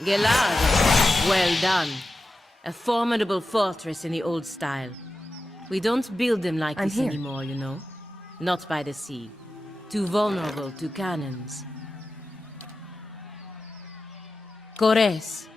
Gelada. Well done. A formidable fortress in the old style. We don't build them like I'm this here. anymore, you know. Not by the sea. Too vulnerable to cannons. Cores.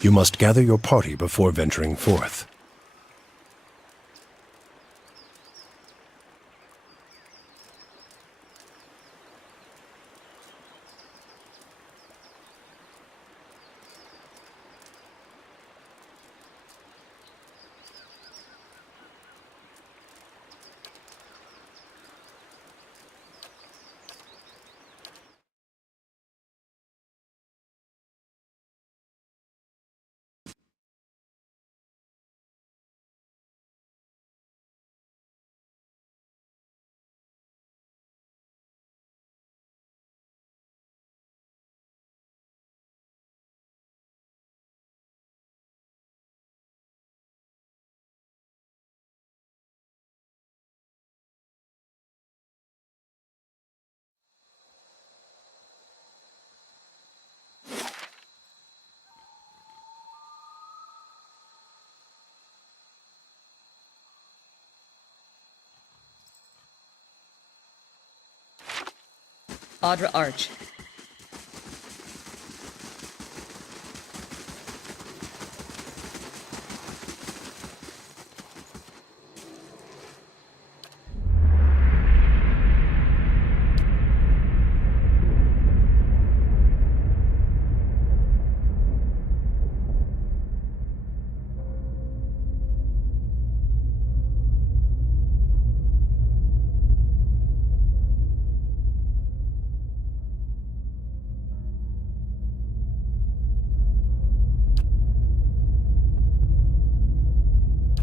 You must gather your party before venturing forth. Audra Arch.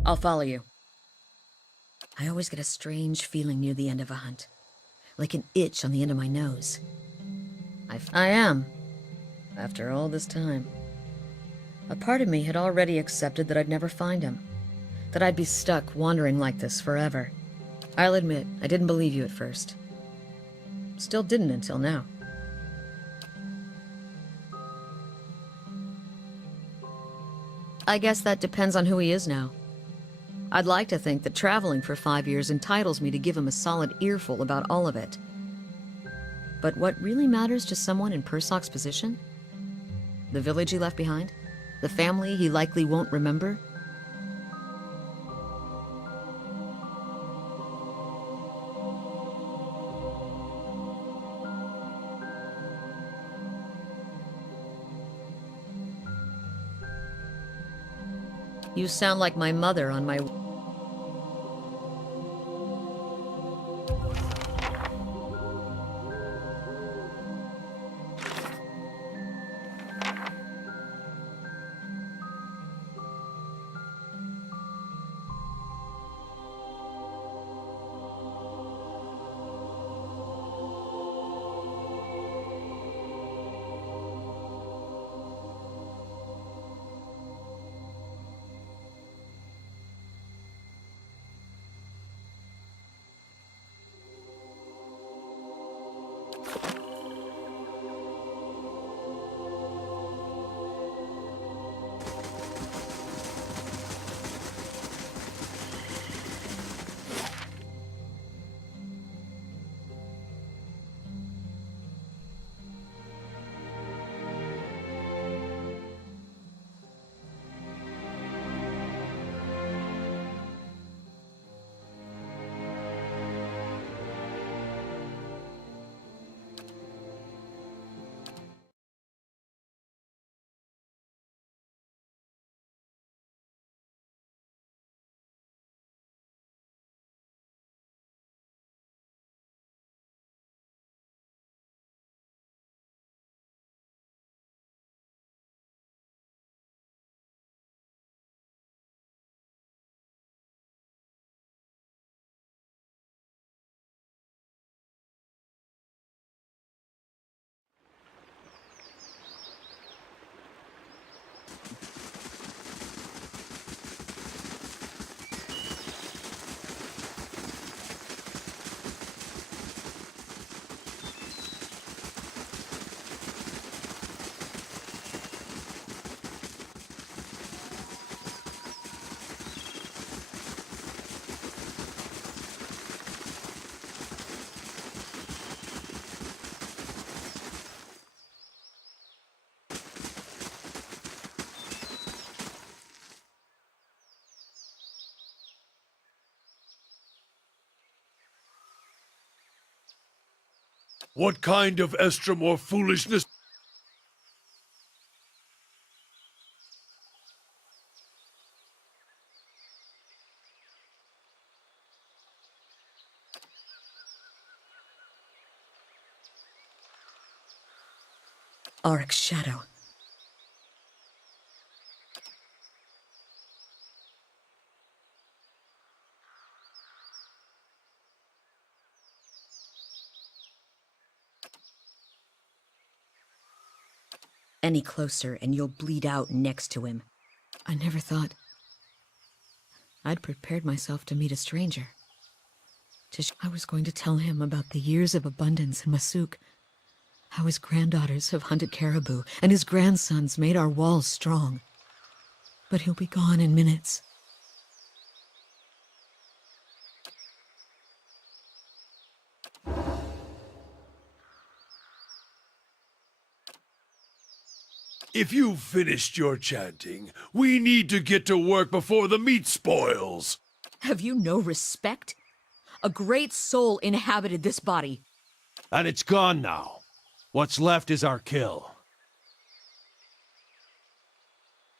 I'll follow you. I always get a strange feeling near the end of a hunt. Like an itch on the end of my nose. I am. After all this time. A part of me had already accepted that I'd never find him. That I'd be stuck wandering like this forever. I'll admit, I didn't believe you at first. Still didn't until now. I guess that depends on who he is now. I'd like to think that traveling for 5 years entitles me to give him a solid earful about all of it. But what really matters to someone in Persoc's position? The village he left behind? The family he likely won't remember? You sound like my mother on my... What kind of estrum or foolishness? Auric's shadow. Any closer and you'll bleed out next to him. I never thought I'd prepared myself to meet a stranger. I was going to tell him about the years of abundance in Masuk, how his granddaughters have hunted caribou, and his grandsons made our walls strong. But he'll be gone in minutes. If you've finished your chanting, we need to get to work before the meat spoils. Have you no respect? A great soul inhabited this body. And it's gone now. What's left is our kill.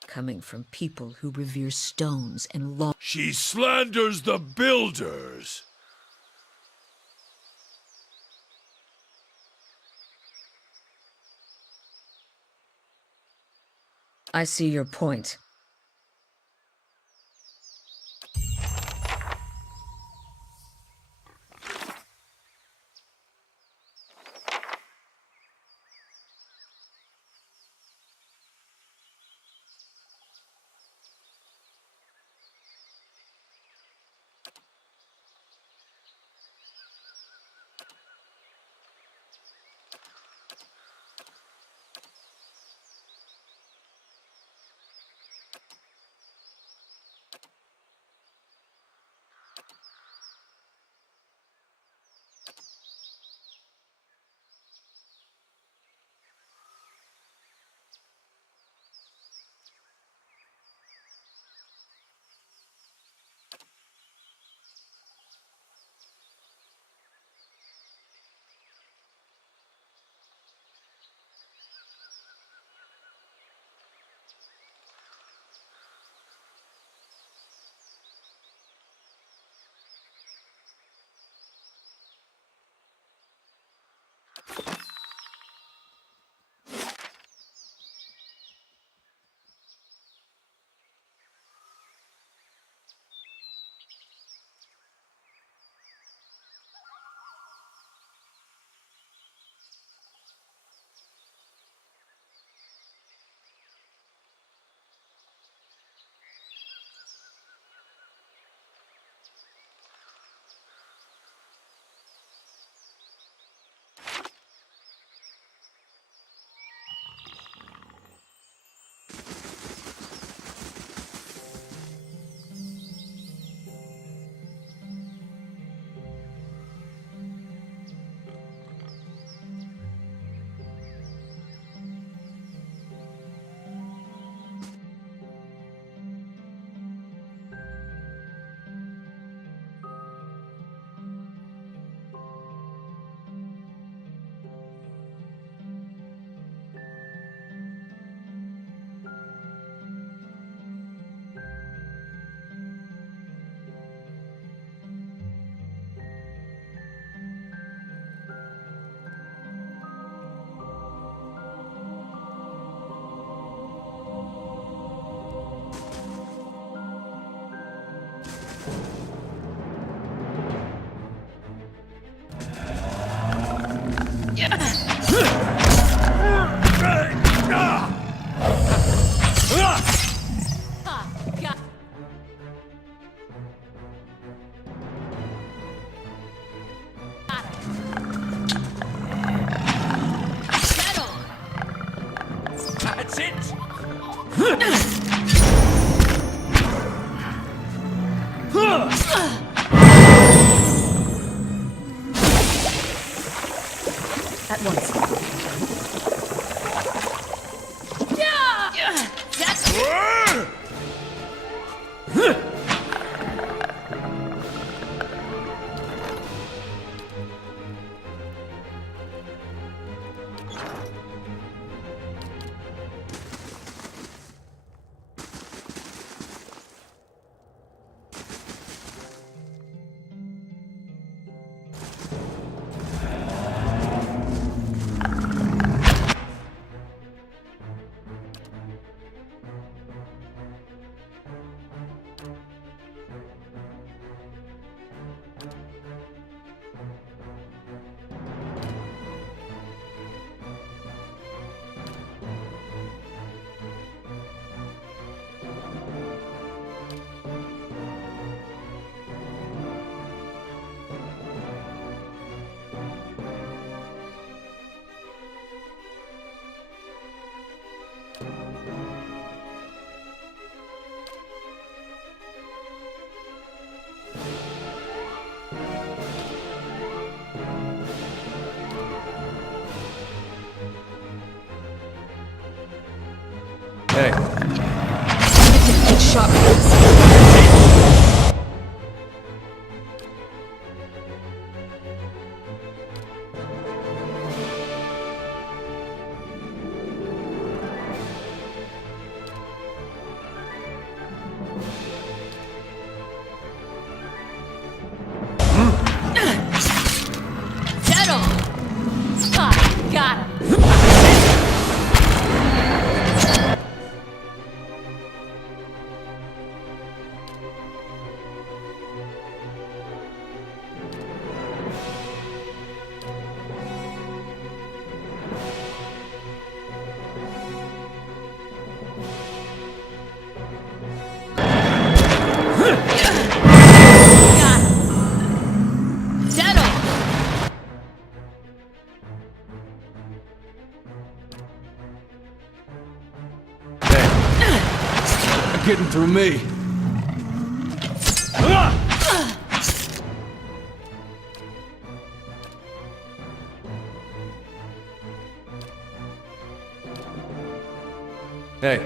Coming from people who revere stones and law. She slanders the builders. I see your point. That's it! At once. Hey, Take shot first. Dead on! Ah, got him! Got him! Dead on! hey. Getting through me. Hey.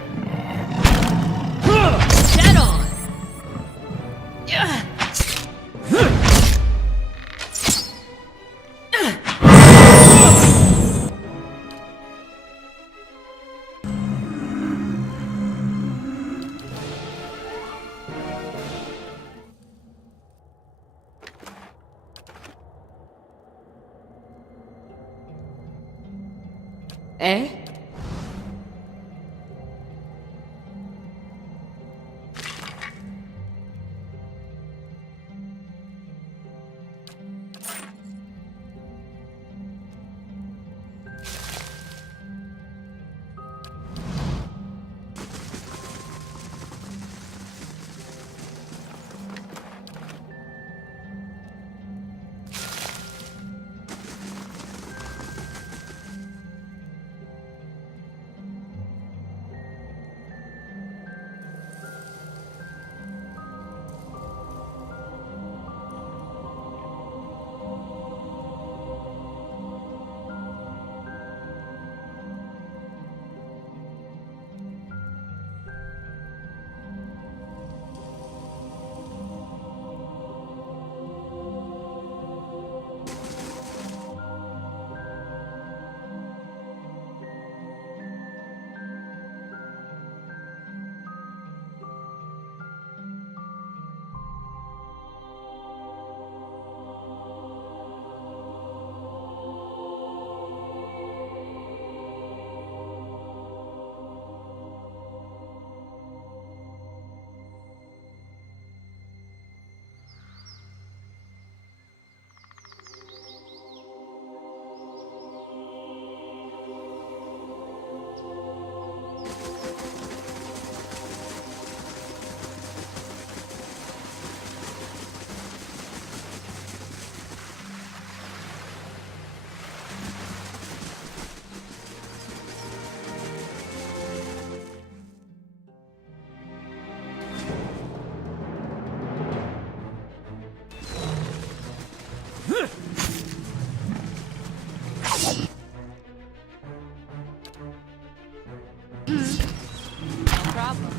Dead on! Eh? Problem.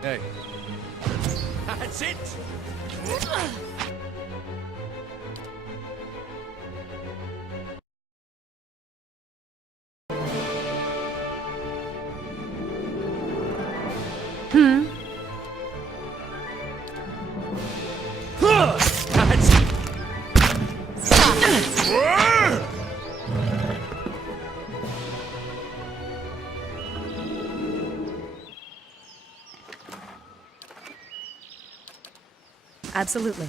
Hey. That's it! Absolutely.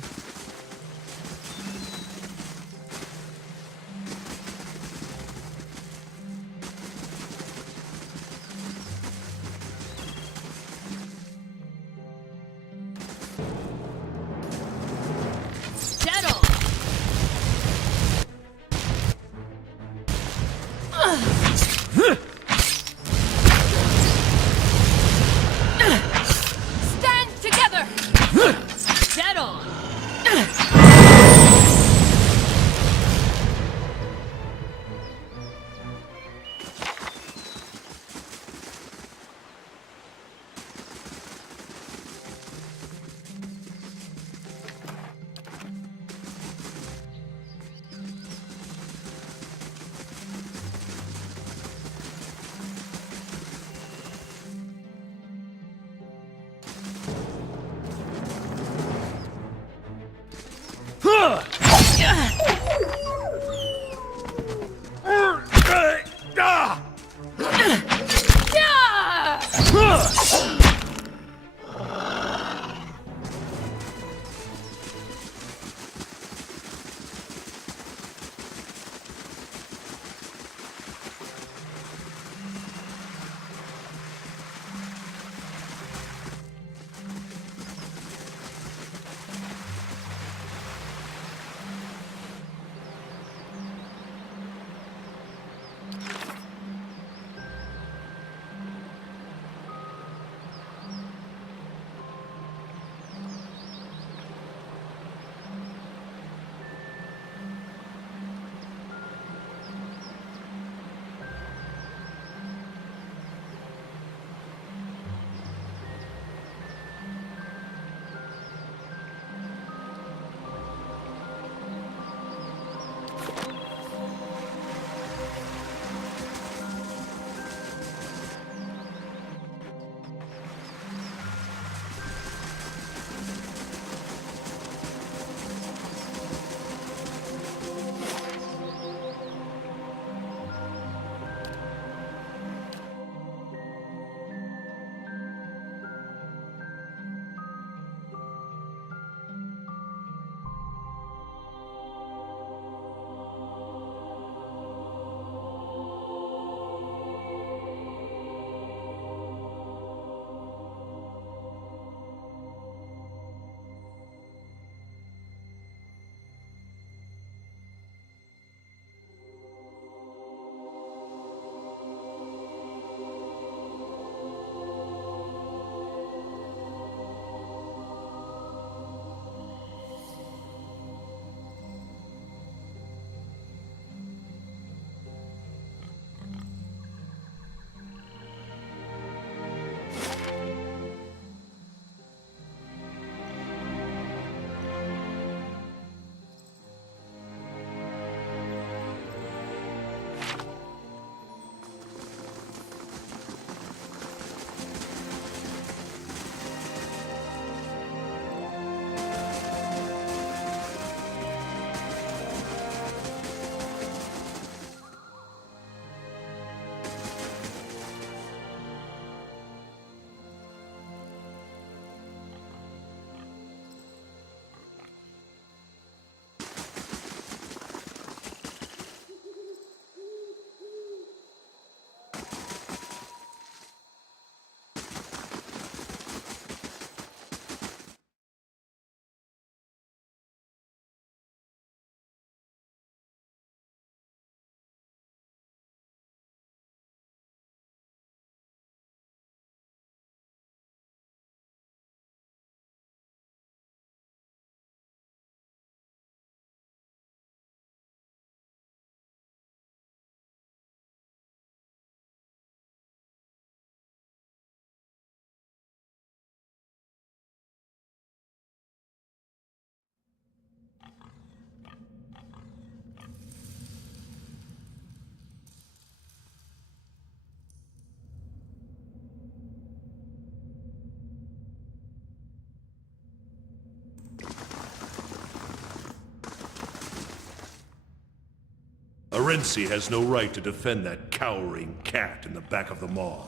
Arensi has no right to defend that cowering cat in the back of the maw.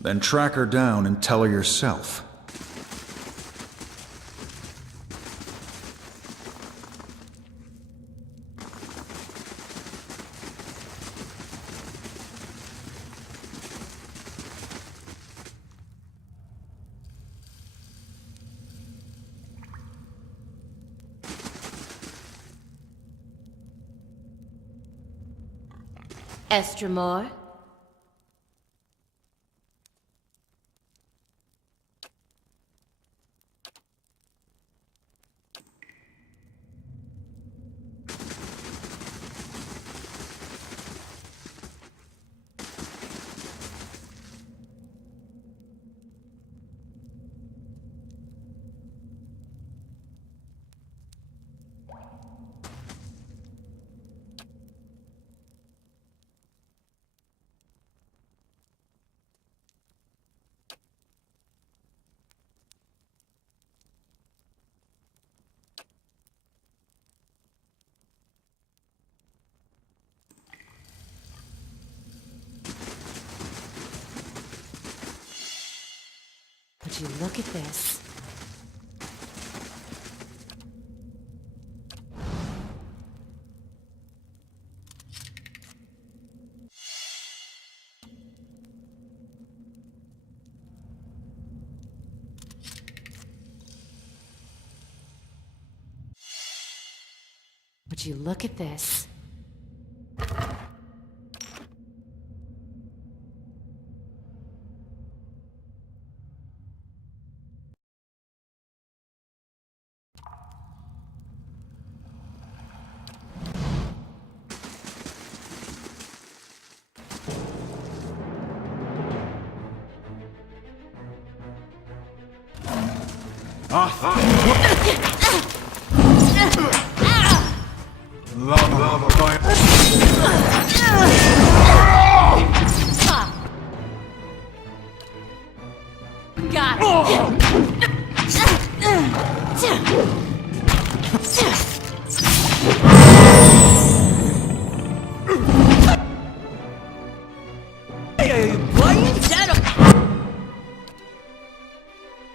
Then track her down and tell her yourself. Estremore? Would you look at this? Would you look at this? Got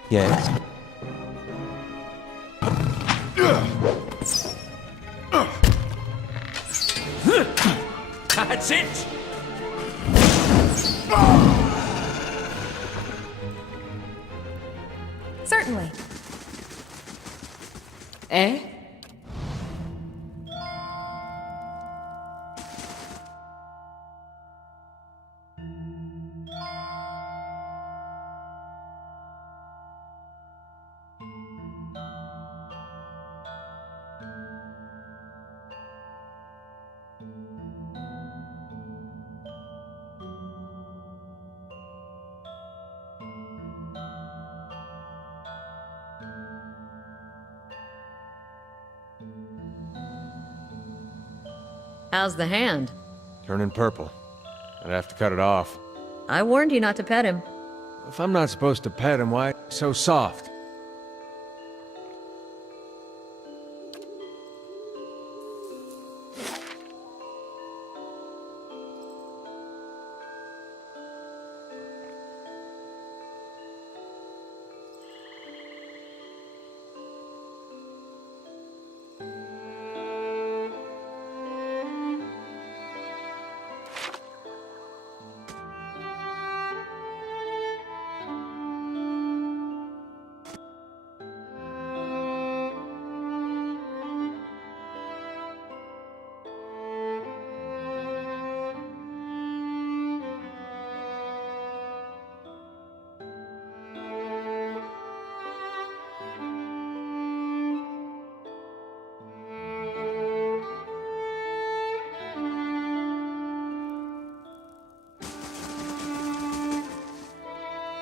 Yes. That's it! Certainly. Eh? How's the hand? Turning purple. I'd have to cut it off. I warned you not to pet him. If I'm not supposed to pet him, why so soft?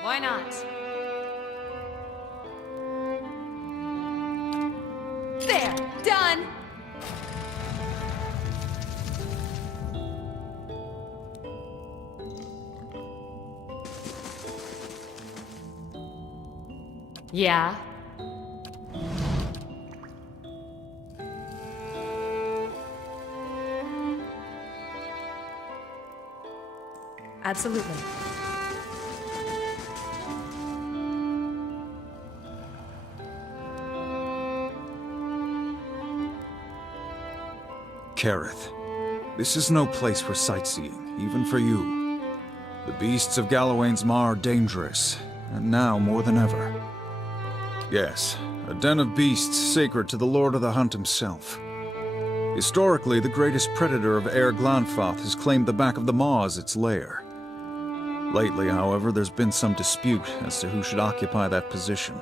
Why not? There! Done! Yeah? Absolutely. Kareth, this is no place for sightseeing, even for you. The beasts of Galawain's Maw are dangerous, and now more than ever. Yes, a den of beasts sacred to the Lord of the Hunt himself. Historically, the greatest predator of Air Glanfath has claimed the back of the Maw as its lair. Lately, however, there's been some dispute as to who should occupy that position.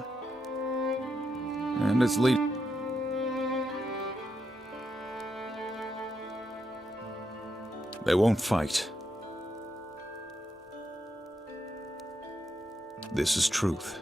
And its lead... They won't fight. This is truth.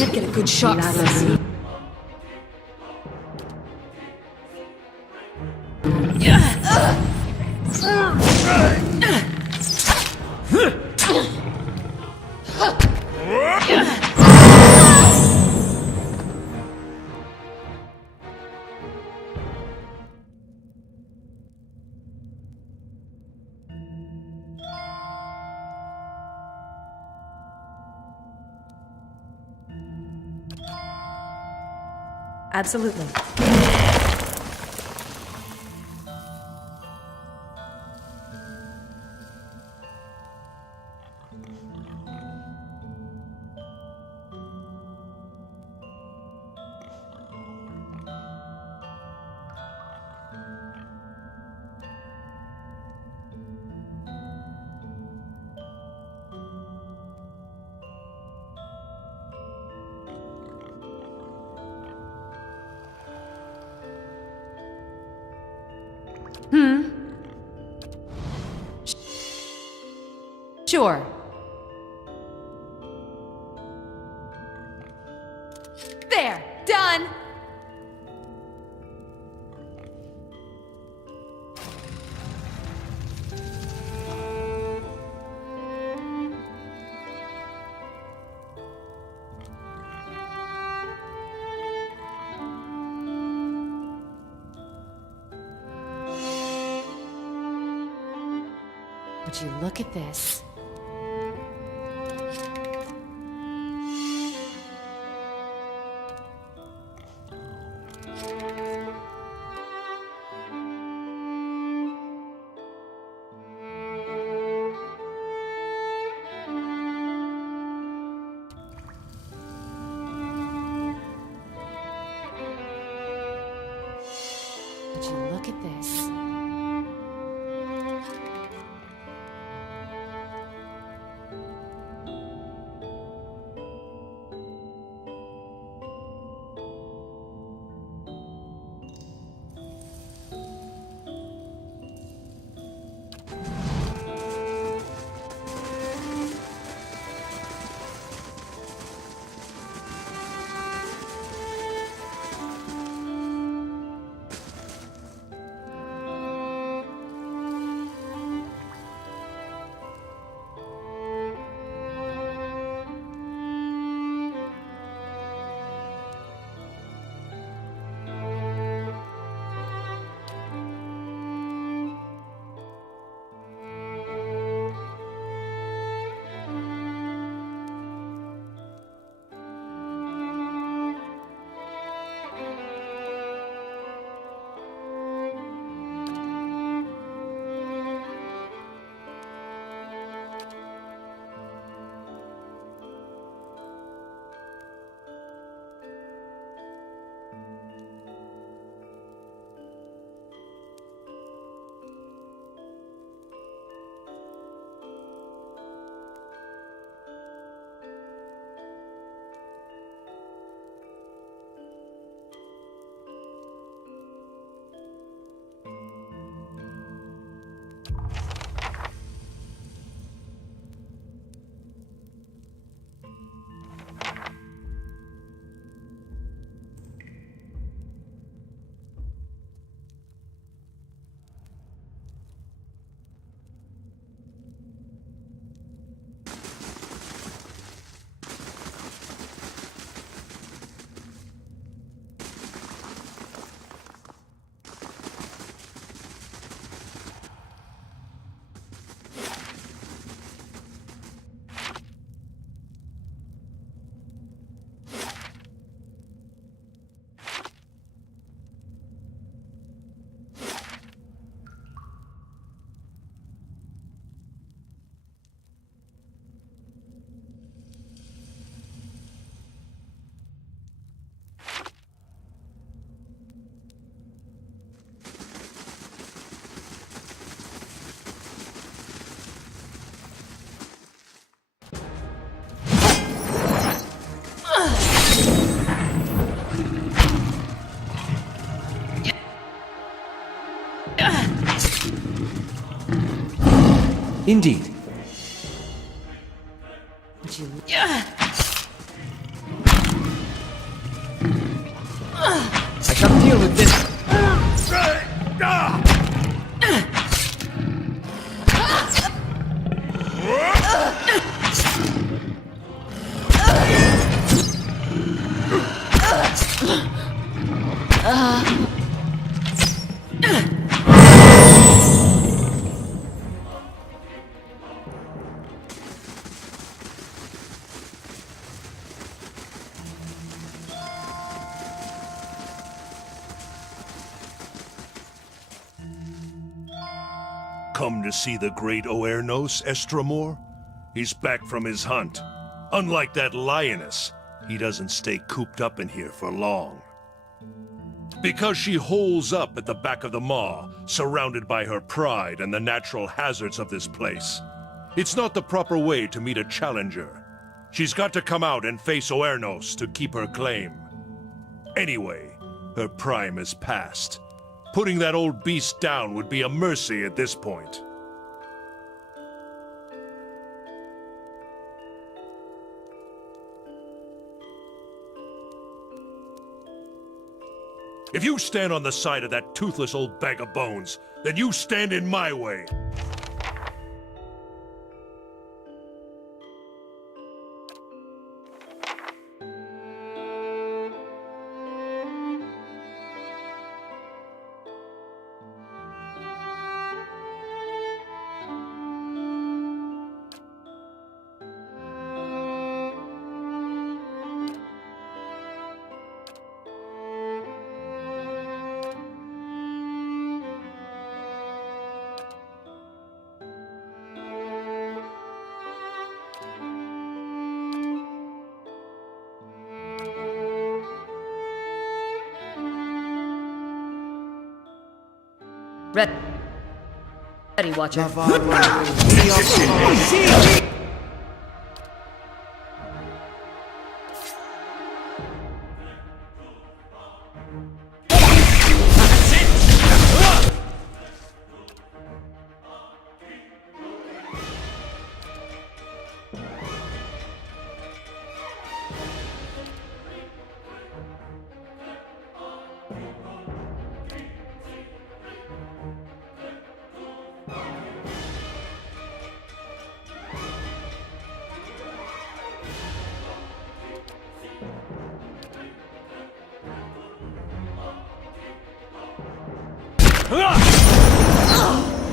Can't get a good shot from this. Absolutely. Sure. There! Done! Would you look at this? Would you look at this? Indeed. Would you... I shall deal with this. Come to see the great Oernos, Estramor? He's back from his hunt. Unlike that lioness, he doesn't stay cooped up in here for long. Because she holes up at the back of the maw, surrounded by her pride and the natural hazards of this place. It's not the proper way to meet a challenger. She's got to come out and face Oernos to keep her claim. Anyway, her prime is past. Putting that old beast down would be a mercy at this point. If you stand on the side of that toothless old bag of bones, then you stand in my way. Ready, Watcher.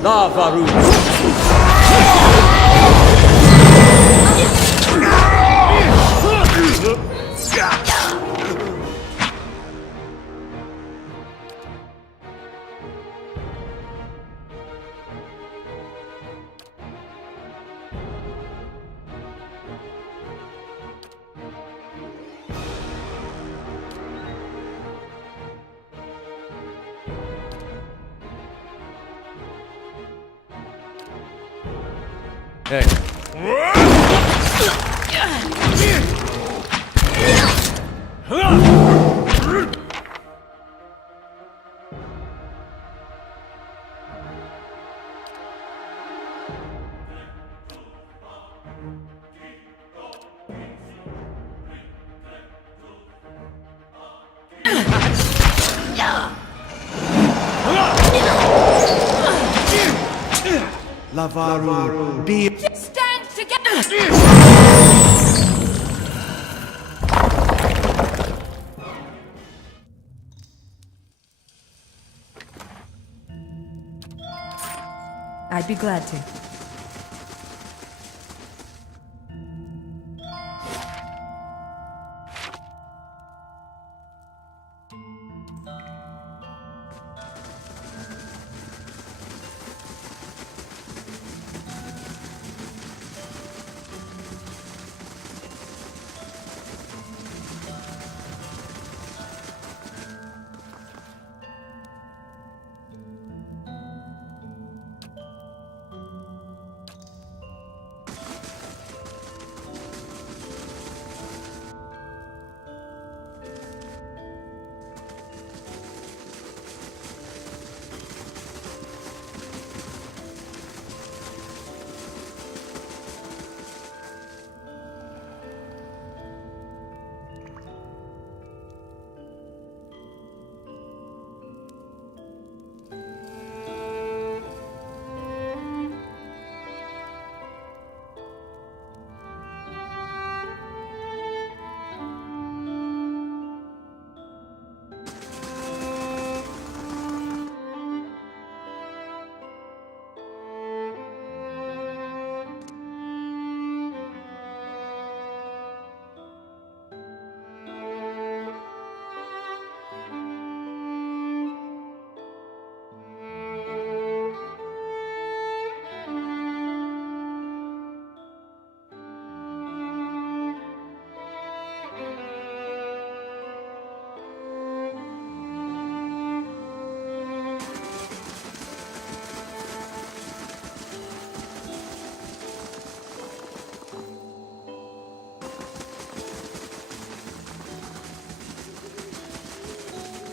Lavaru. Hey. Lavaru, be... Stand together! I'd be glad to.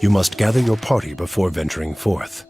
You must gather your party before venturing forth.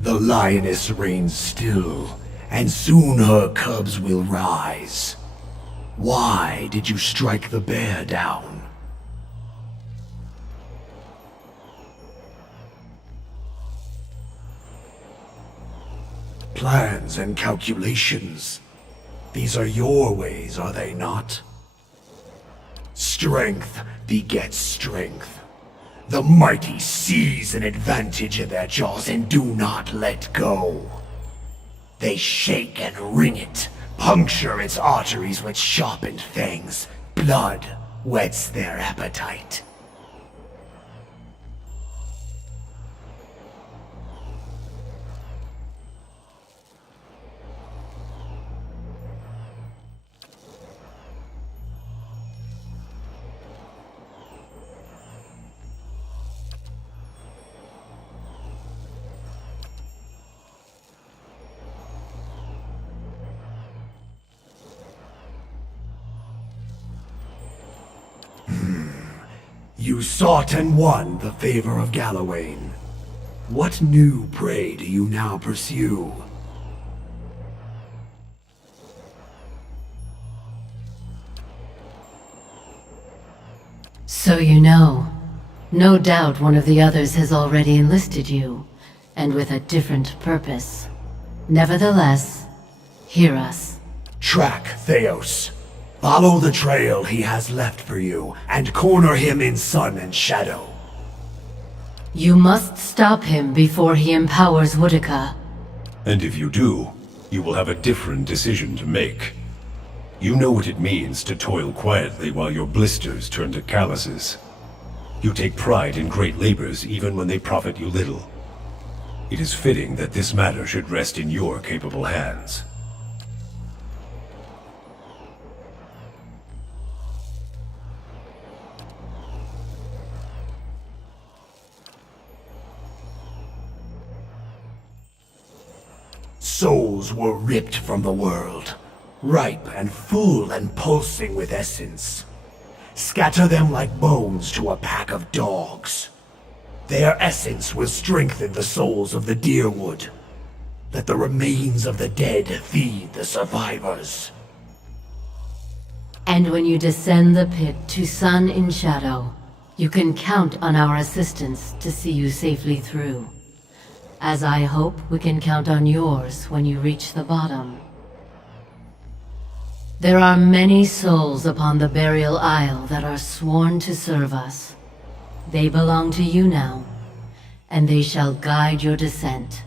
The lioness reigns still, and soon her cubs will rise. Why did you strike the bear down? Plans and calculations. These are your ways, are they not? Strength begets strength. The mighty seize an advantage in their jaws and do not let go. They shake and wring it, puncture its arteries with sharpened fangs. Blood whets their appetite. You sought and won the favor of Galawain. What new prey do you now pursue? So you know. No doubt one of the others has already enlisted you, and with a different purpose. Nevertheless, hear us. Track Theos. Follow the trail he has left for you, and corner him in sun and shadow. You must stop him before he empowers Woodica. And if you do, you will have a different decision to make. You know what it means to toil quietly while your blisters turn to calluses. You take pride in great labors even when they profit you little. It is fitting that this matter should rest in your capable hands. Souls were ripped from the world, ripe and full and pulsing with essence. Scatter them like bones to a pack of dogs. Their essence will strengthen the souls of the Deerwood. Let the remains of the dead feed the survivors. And when you descend the pit to sun in shadow, you can count on our assistance to see you safely through. As I hope we can count on yours when you reach the bottom. There are many souls upon the burial isle that are sworn to serve us. They belong to you now, and they shall guide your descent.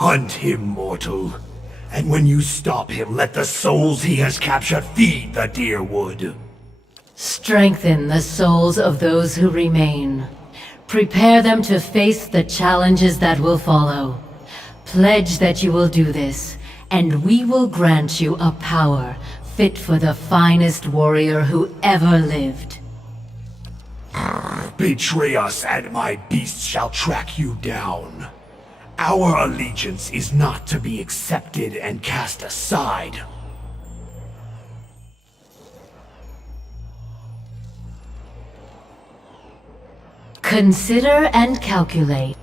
Hunt him, mortal. And when you stop him, let the souls he has captured feed the deerwood. Strengthen the souls of those who remain. Prepare them to face the challenges that will follow. Pledge that you will do this, and we will grant you a power fit for the finest warrior who ever lived. Betray us, and my beast shall track you down. Our allegiance is not to be accepted and cast aside. Consider and calculate.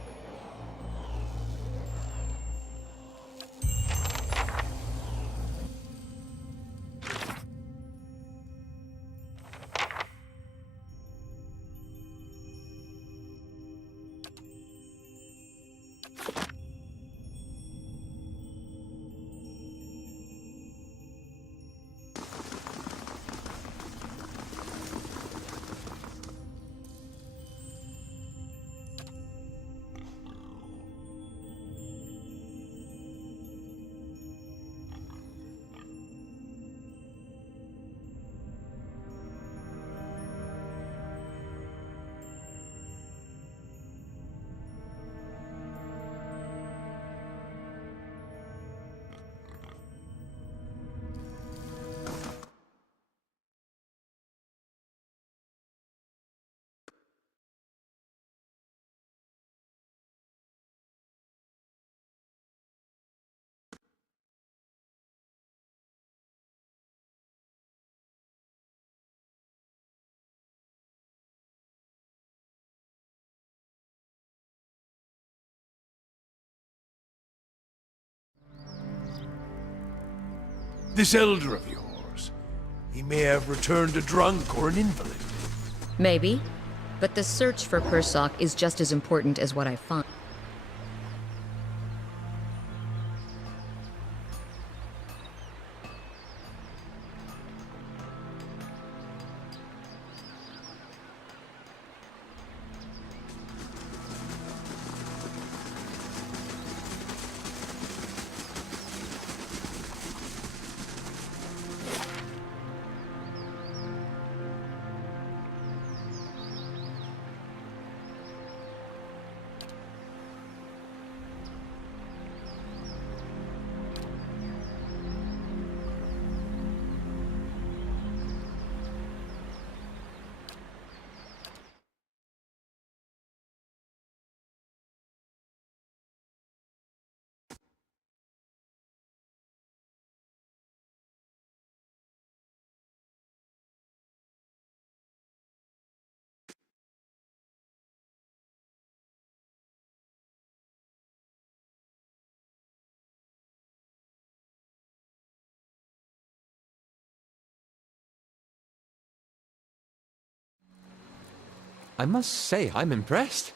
This elder of yours, he may have returned a drunk or an invalid. Maybe. But the search for Persock is just as important as what I find. I must say, I'm impressed.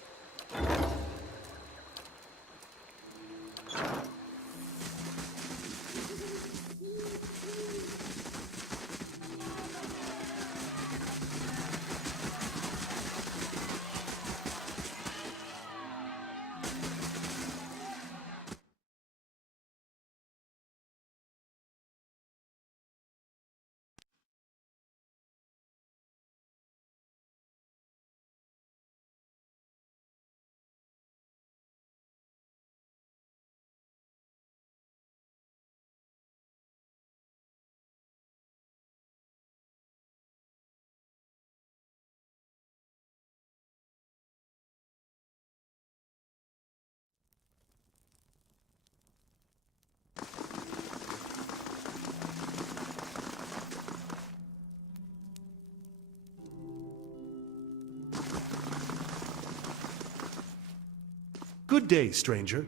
Good day, stranger.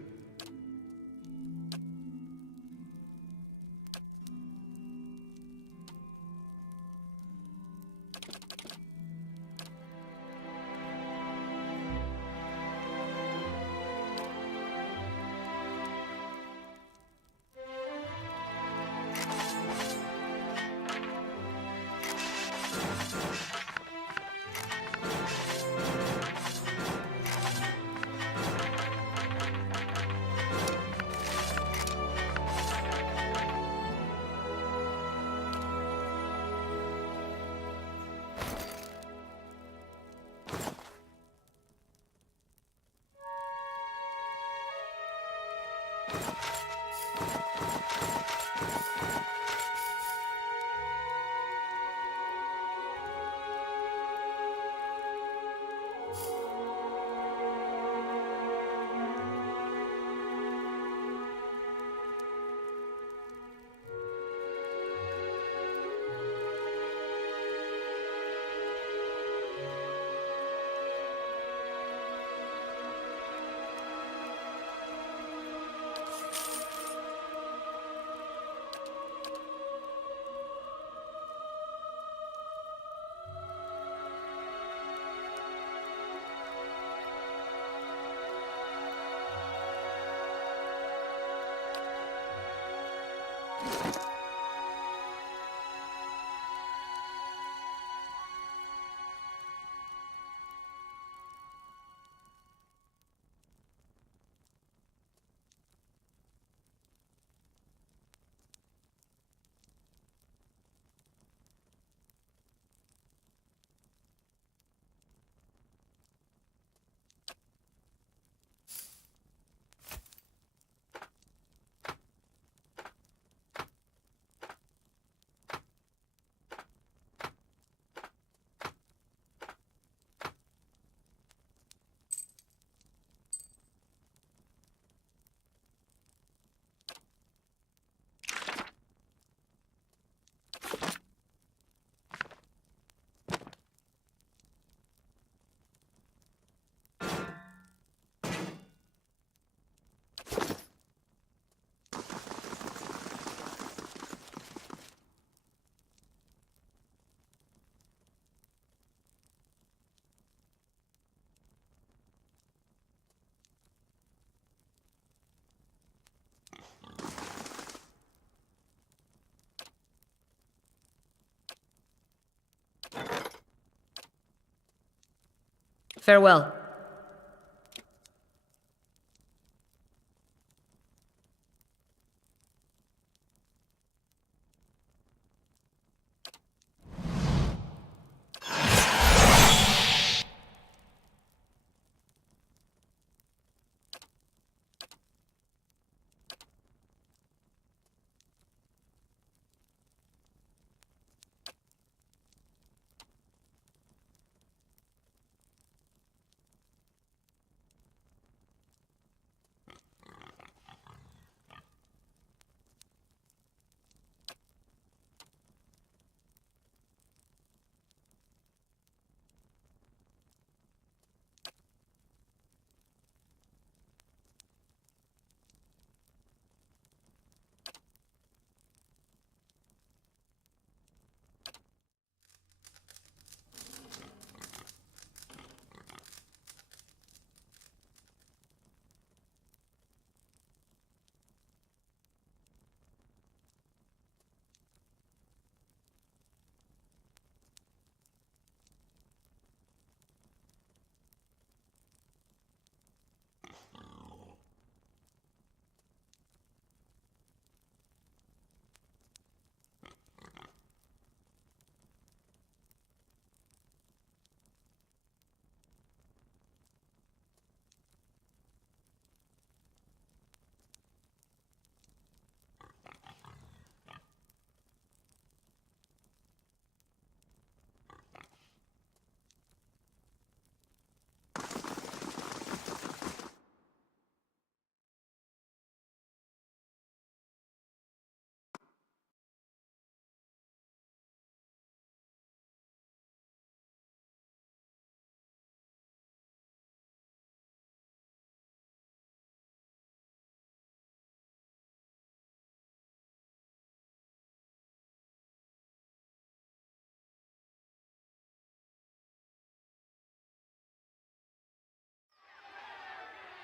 Farewell.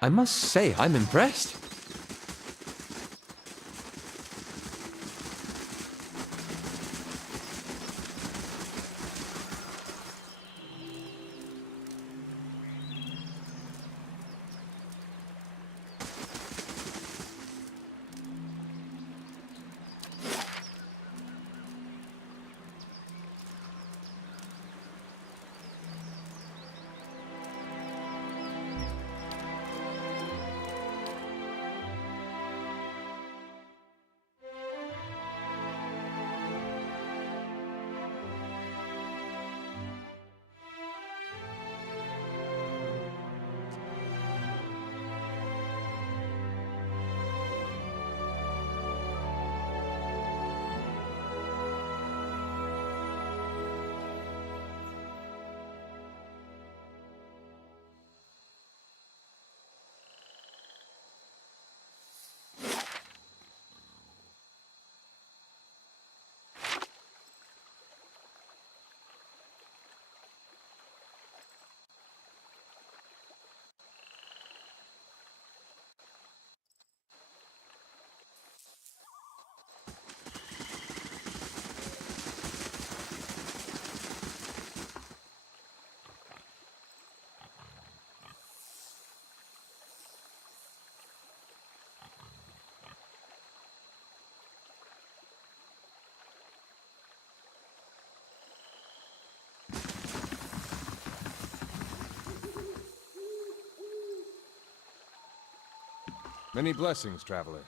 I must say, I'm impressed. Many blessings, traveler.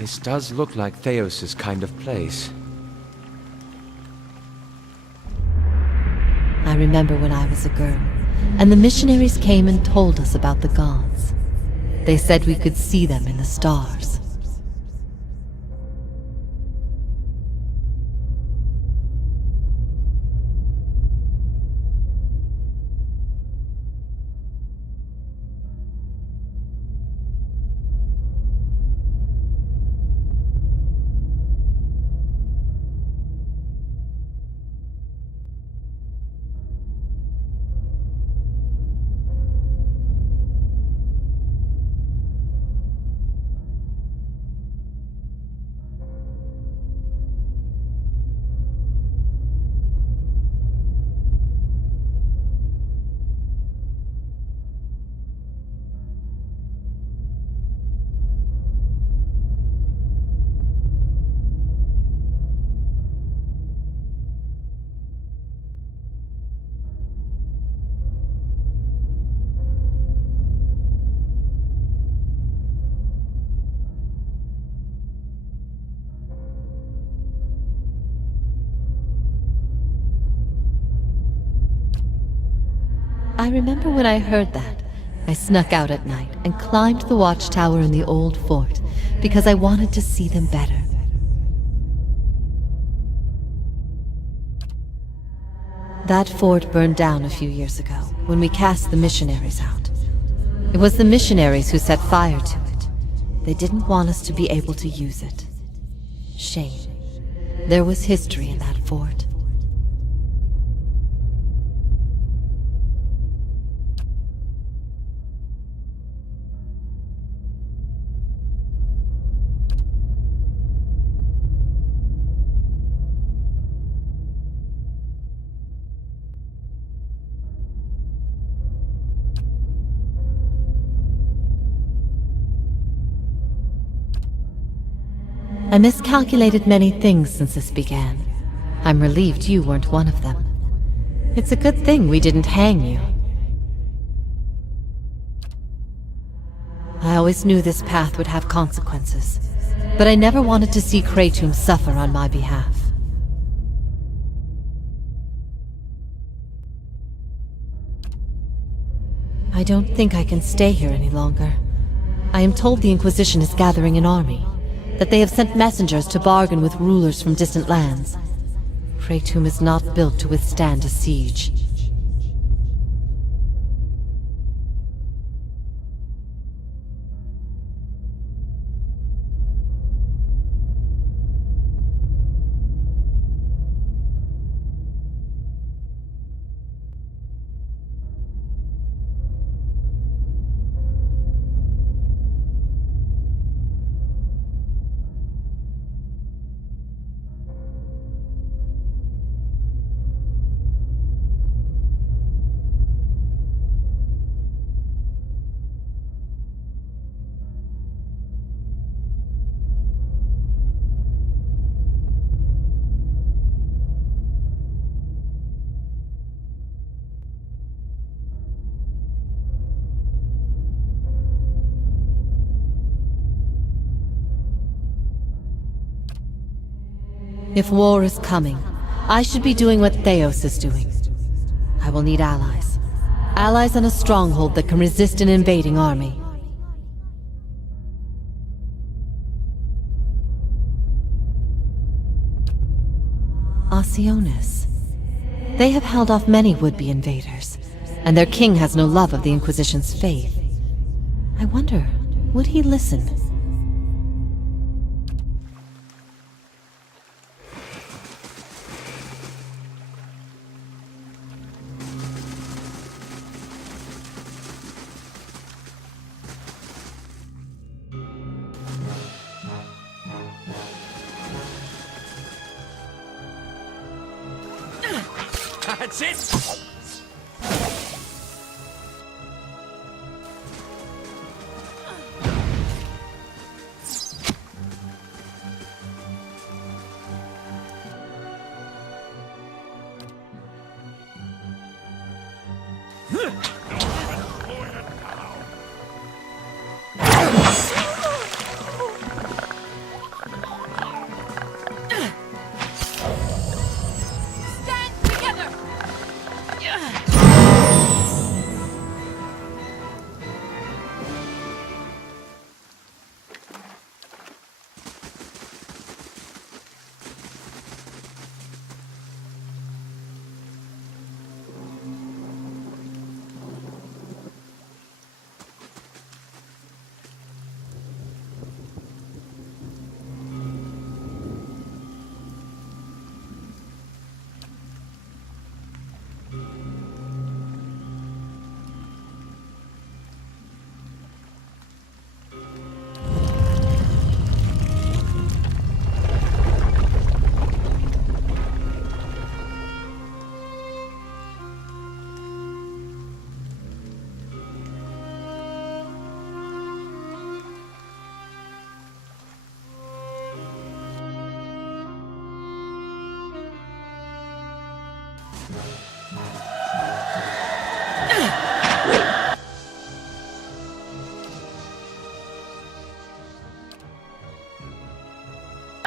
This does look like Theos' kind of place. remember when I was a girl, and the missionaries came and told us about the gods. They said we could see them in the stars. I remember when I heard that, I snuck out at night and climbed the watchtower in the old fort because I wanted to see them better. That fort burned down a few years ago when we cast the missionaries out. It was the missionaries who set fire to it. They didn't want us to be able to use it. Shame. There was history in that fort. I miscalculated many things since this began. I'm relieved you weren't one of them. It's a good thing we didn't hang you. I always knew this path would have consequences, but I never wanted to see Kratom suffer on my behalf. I don't think I can stay here any longer. I am told the Inquisition is gathering an army, that they have sent messengers to bargain with rulers from distant lands. Kratom is not built to withstand a siege. If war is coming, I should be doing what Theos is doing. I will need allies. Allies in a stronghold that can resist an invading army. Osionis. They have held off many would-be invaders, and their king has no love of the Inquisition's faith. I wonder, would he listen? That's it! Stand together!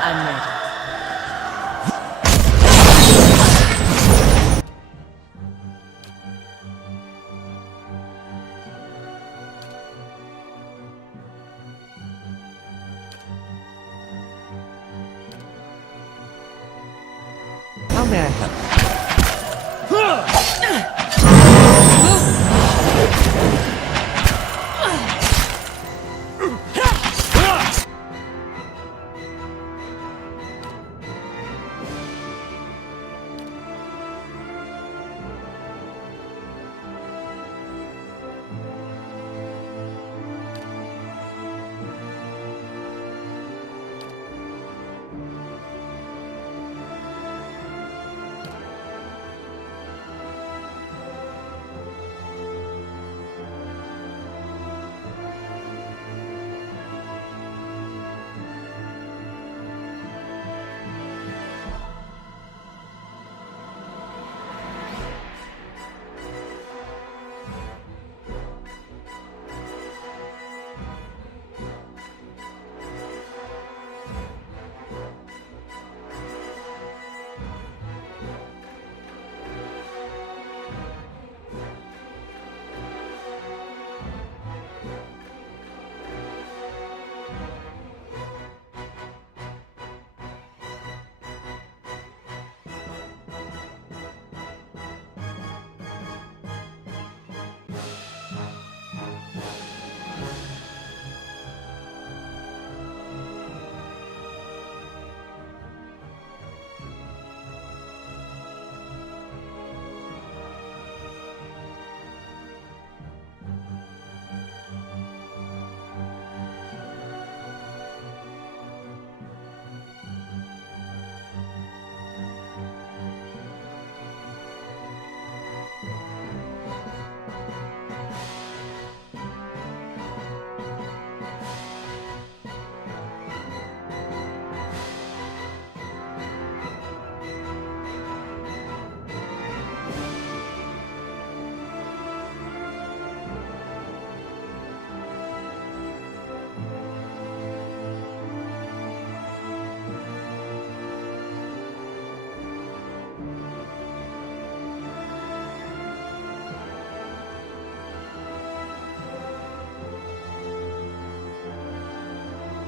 I'm ready. How may I help?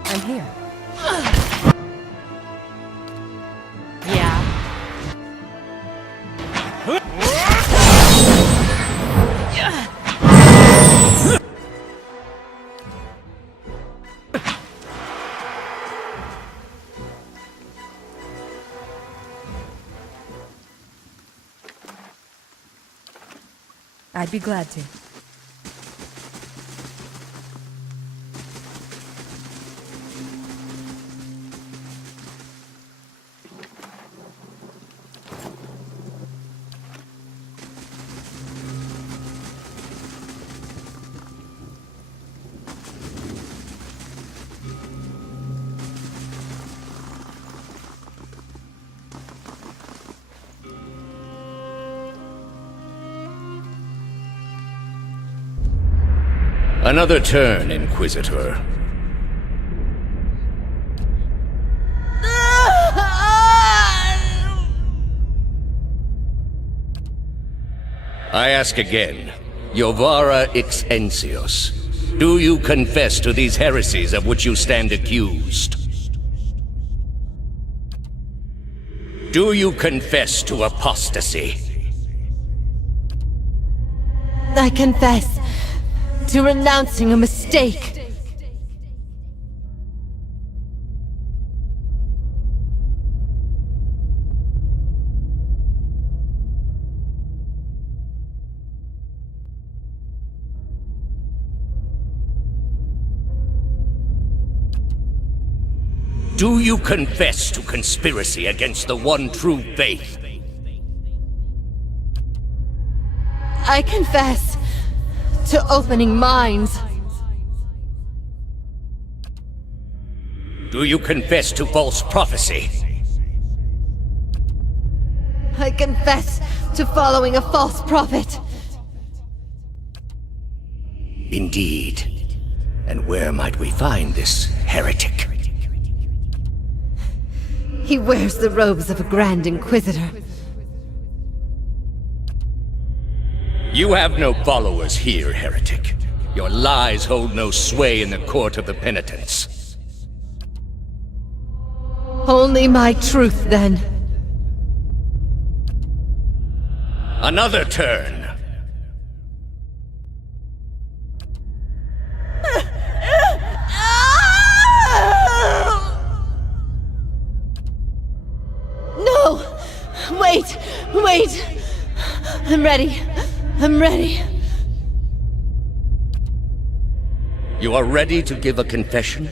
I'm here. Yeah. I'd be glad to. Another turn, Inquisitor. I ask again, Jovara Ixensios, do you confess to these heresies of which you stand accused? Do you confess to apostasy? I confess to renouncing a mistake. Do you confess to conspiracy against the one true faith? I confess to opening minds. Do you confess to false prophecy? I confess to following a false prophet. Indeed. And where might we find this heretic? He wears the robes of a Grand Inquisitor. You have no followers here, heretic. Your lies hold no sway in the court of the penitents. Only my truth, then. Another turn. No! Wait! Wait! I'm ready. I'm ready. You are ready to give a confession?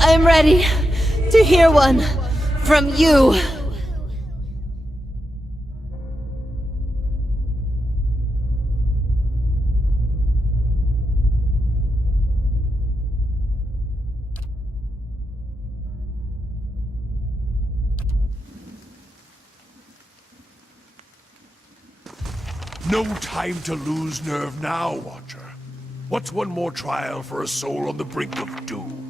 I'm ready to hear one from you. No time to lose nerve now, Watcher. What's one more trial for a soul on the brink of doom?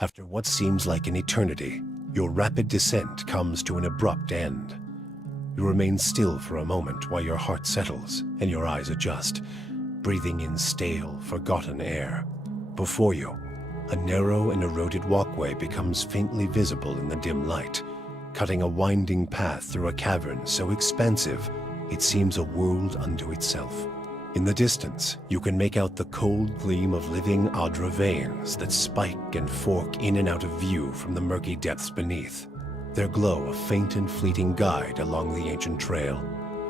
After what seems like an eternity, your rapid descent comes to an abrupt end. You remain still for a moment while your heart settles and your eyes adjust, breathing in stale, forgotten air. Before you, a narrow and eroded walkway becomes faintly visible in the dim light, cutting a winding path through a cavern so expansive it seems a world unto itself. In the distance, you can make out the cold gleam of living Adra veins that spike and fork in and out of view from the murky depths beneath. Their glow a faint and fleeting guide along the ancient trail.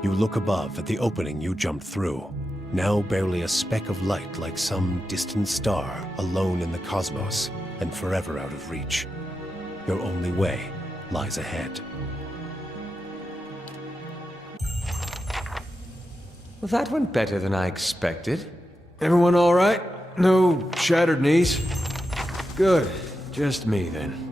You look above at the opening you jumped through, now barely a speck of light like some distant star alone in the cosmos and forever out of reach. Your only way lies ahead. Well, that went better than I expected. Everyone all right? No shattered knees? Good. Just me, then.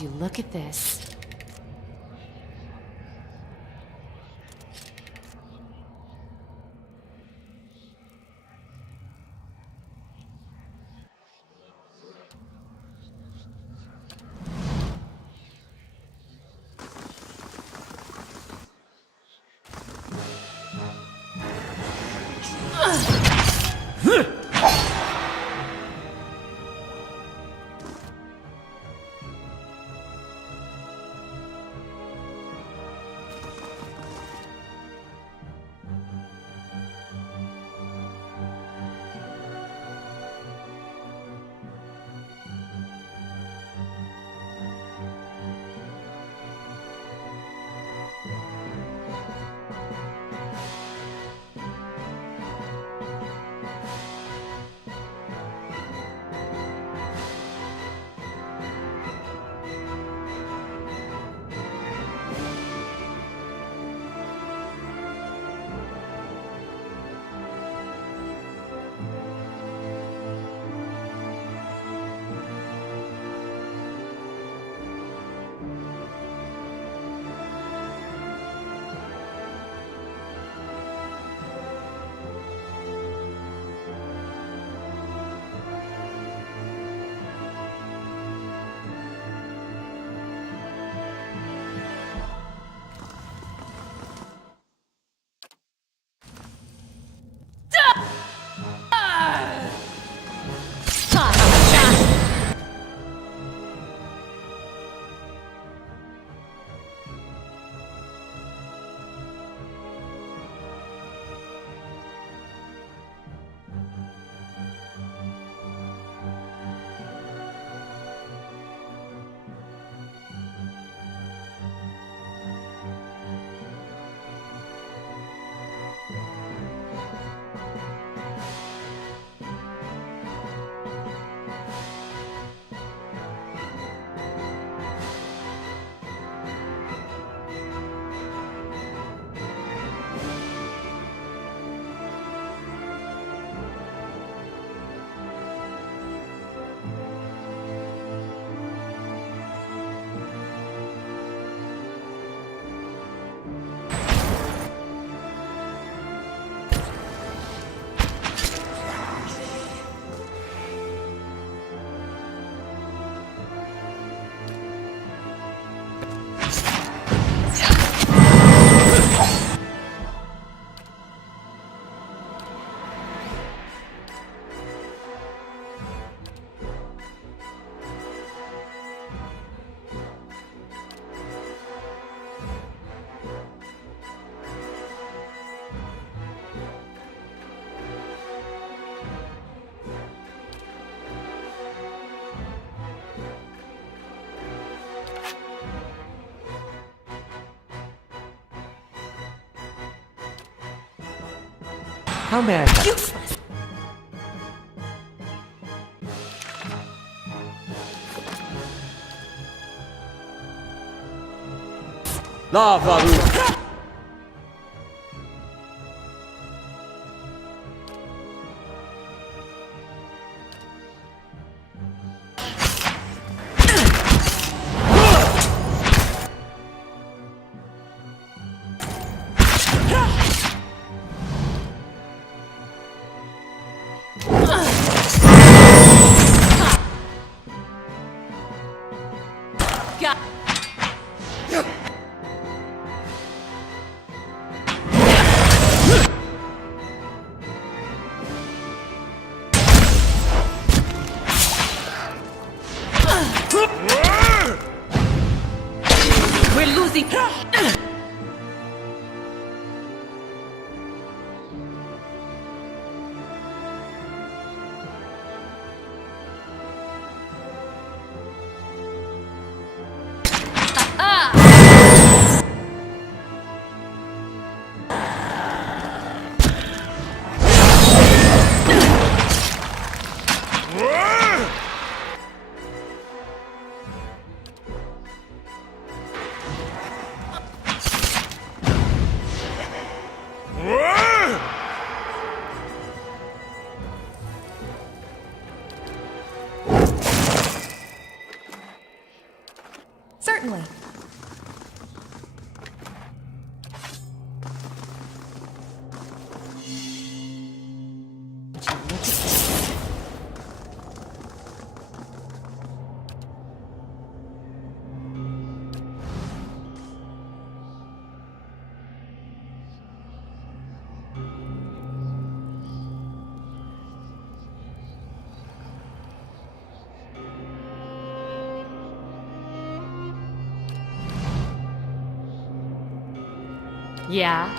Would you look at this? How may I? Useless! Lava room. We're losing. Certainly. Yeah?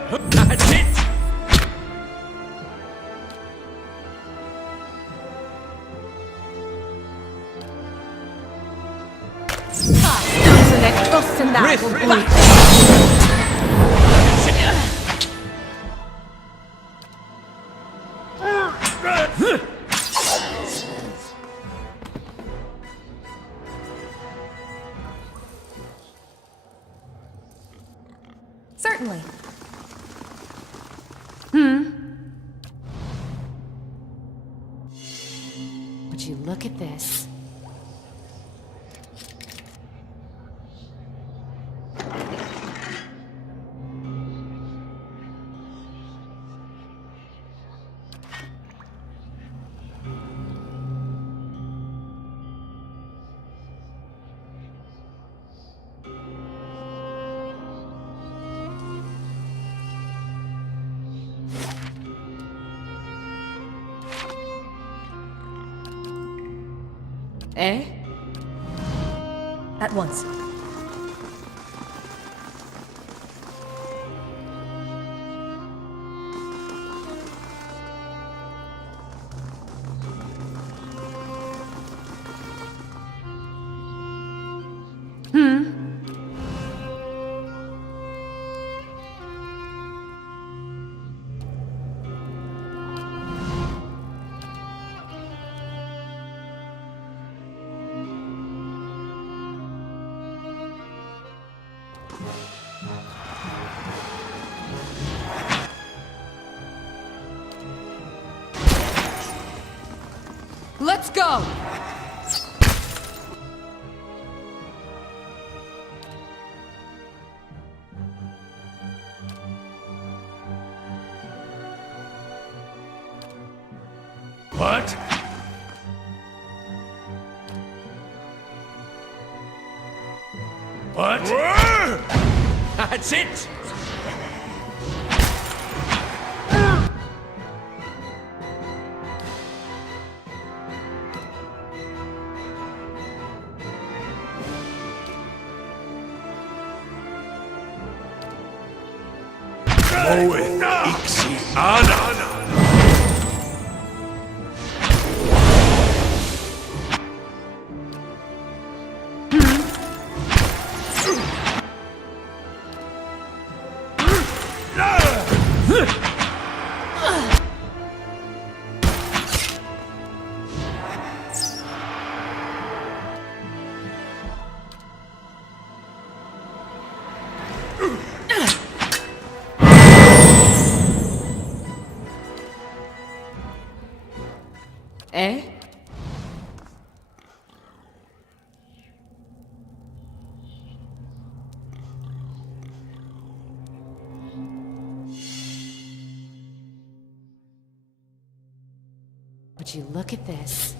That's it! Certainly. Would you look at this? Eh? At once. Let's go! What? What? That's it! PoE ixi ana. this.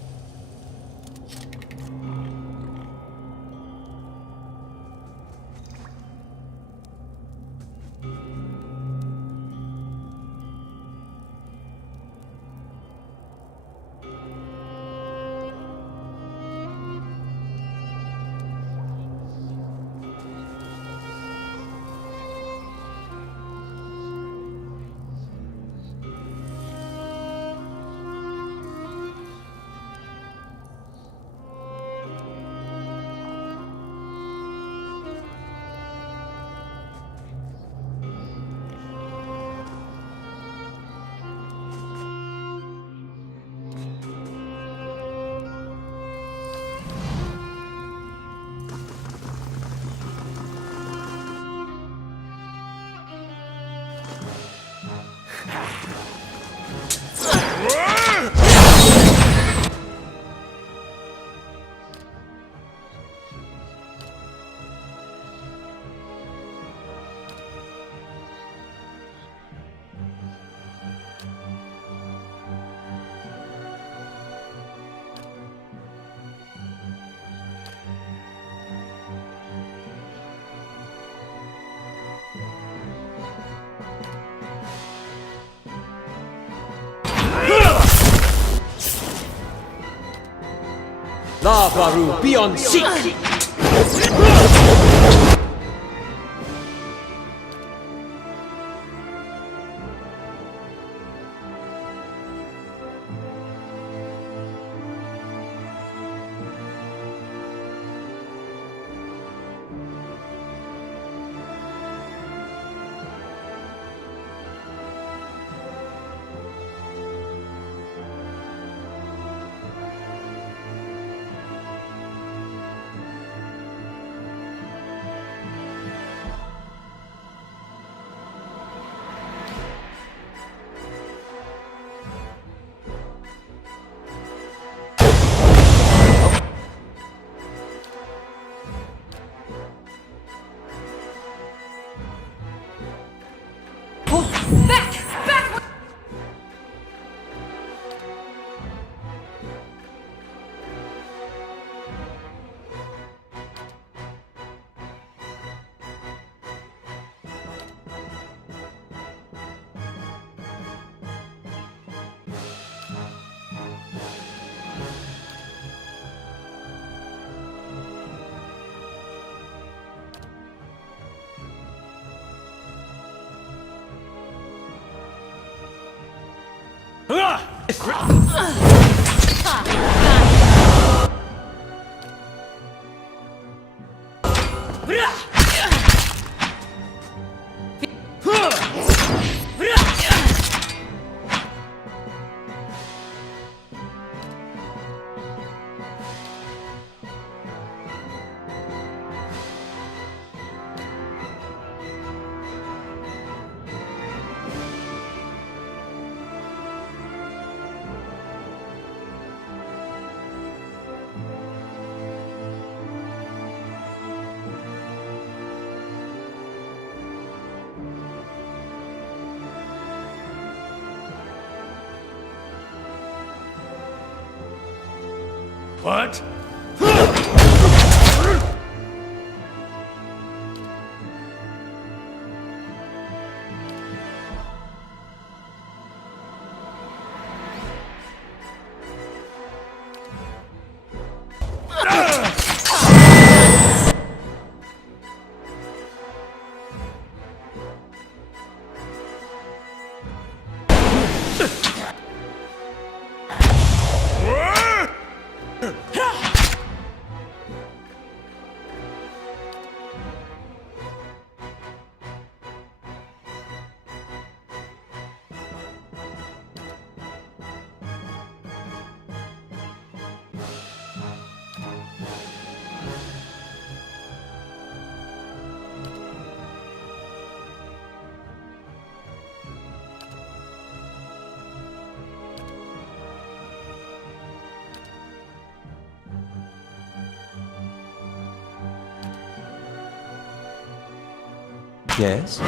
Lavaru, be on seek! What? Yes?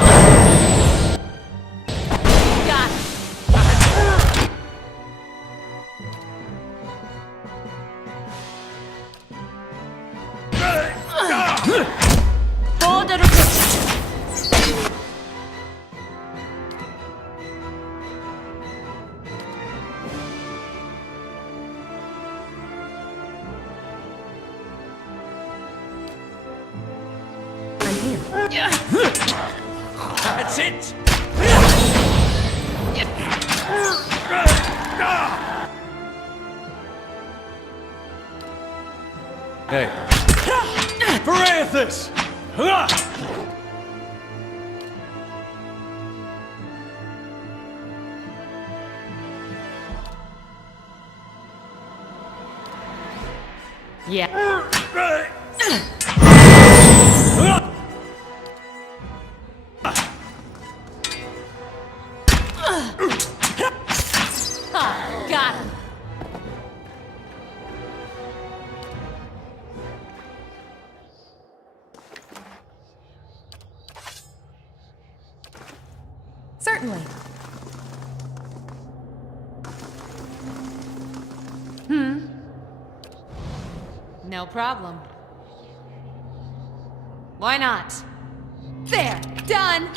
Here. That's it! Hey, Parathis! Yeah. Ah, got him. Certainly. No problem. Why not? There! Done!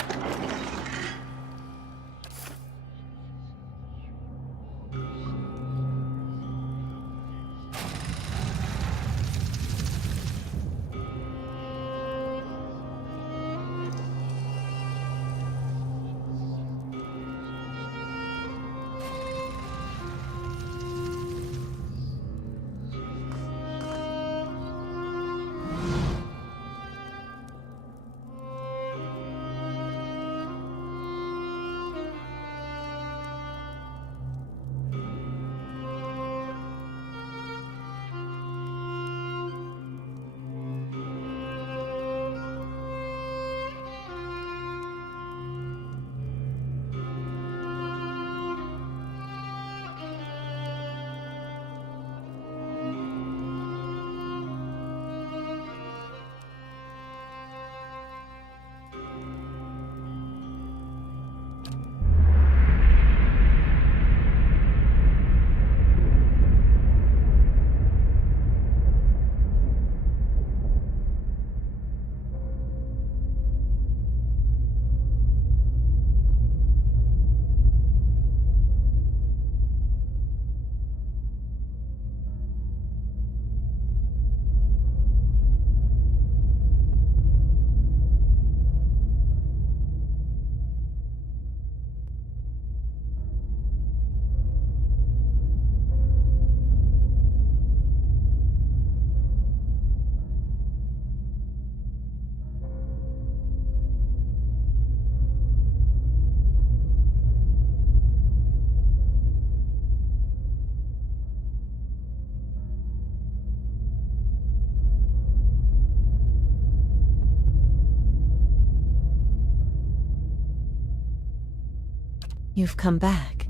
You've come back.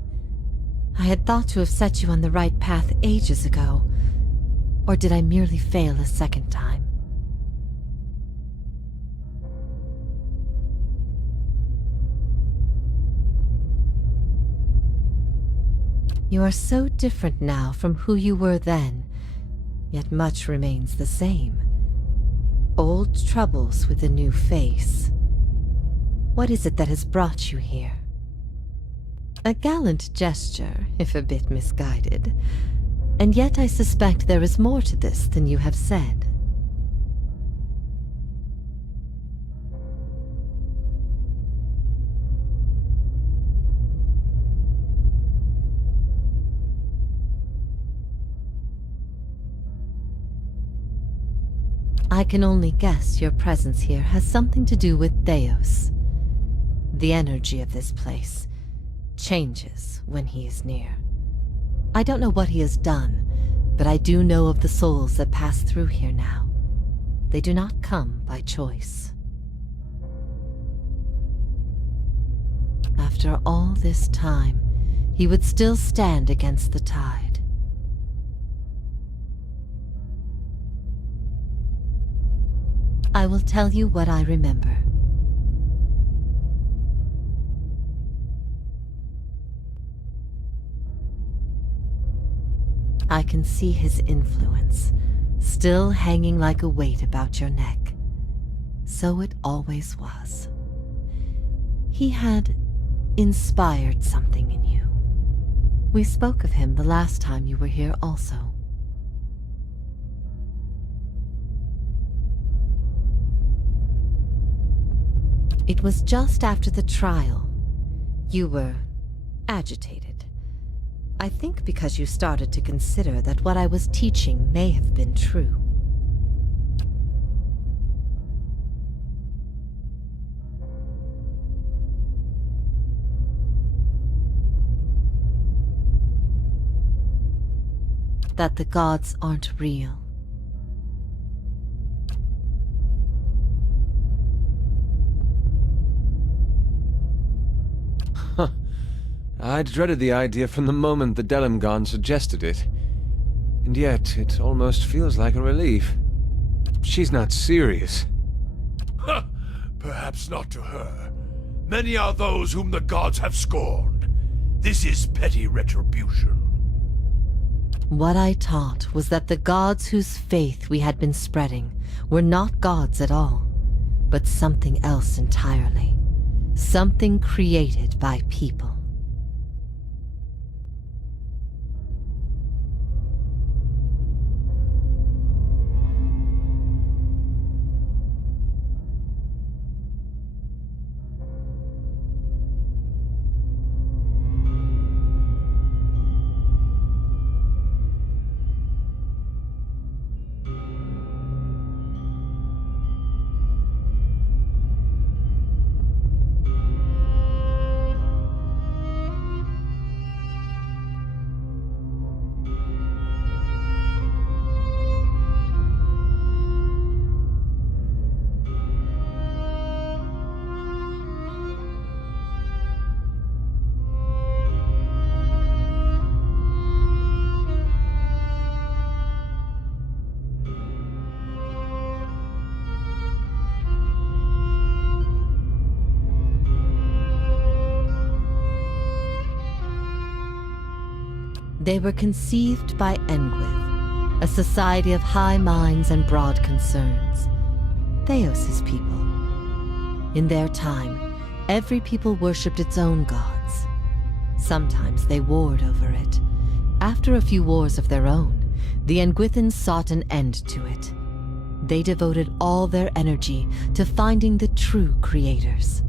I had thought to have set you on the right path ages ago. Or did I merely fail a second time? You are so different now from who you were then, yet much remains the same. Old troubles with a new face. What is it that has brought you here? A gallant gesture, if a bit misguided. And yet I suspect there is more to this than you have said. I can only guess your presence here has something to do with Deus. The energy of this place changes when he is near. I don't know what he has done, but I do know of the souls that pass through here now. They do not come by choice. After all this time, he would still stand against the tide. I will tell you what I remember. I can see his influence, still hanging like a weight about your neck. So it always was. He had inspired something in you. We spoke of him the last time you were here also. It was just after the trial. You were agitated. I think because you started to consider that what I was teaching may have been true. That the gods aren't real. I'd dreaded the idea from the moment the Delimgon suggested it. And yet, it almost feels like a relief. She's not serious. Perhaps not to her. Many are those whom the gods have scorned. This is petty retribution. What I taught was that the gods whose faith we had been spreading were not gods at all, but something else entirely. Something created by people. They were conceived by Engwyth, a society of high minds and broad concerns. Theos' people. In their time, every people worshipped its own gods. Sometimes they warred over it. After a few wars of their own, the Engwythans sought an end to it. They devoted all their energy to finding the true creators.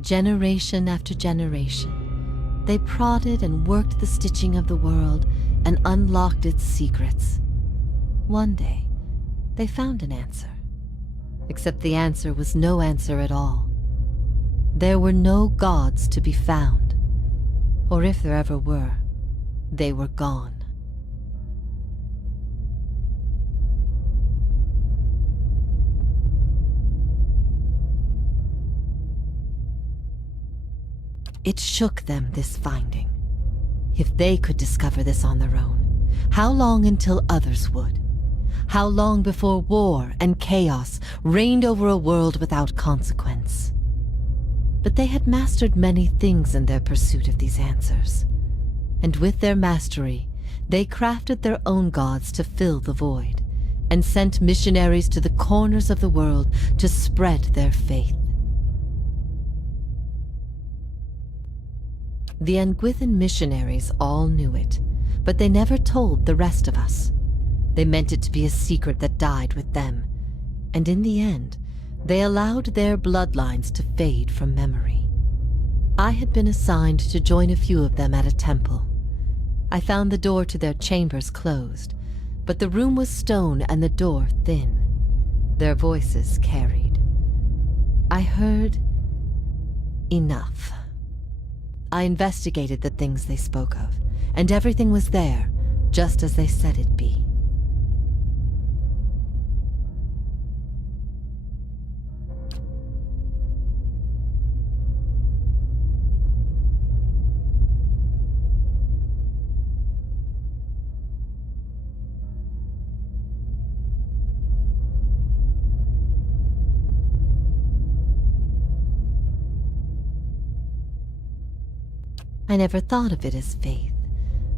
Generation after generation, they prodded and worked the stitching of the world and unlocked its secrets. One day, they found an answer. Except the answer was no answer at all. There were no gods to be found. Or if there ever were, they were gone. It shook them, this finding. If they could discover this on their own, how long until others would? How long before war and chaos reigned over a world without consequence? But they had mastered many things in their pursuit of these answers. And with their mastery, they crafted their own gods to fill the void, and sent missionaries to the corners of the world to spread their faith. The Engwythan missionaries all knew it, but they never told the rest of us. They meant it to be a secret that died with them, and in the end, they allowed their bloodlines to fade from memory. I had been assigned to join a few of them at a temple. I found the door to their chambers closed, but the room was stone and the door thin. Their voices carried. I heard enough. I investigated the things they spoke of, and everything was there, just as they said it'd be. I never thought of it as faith,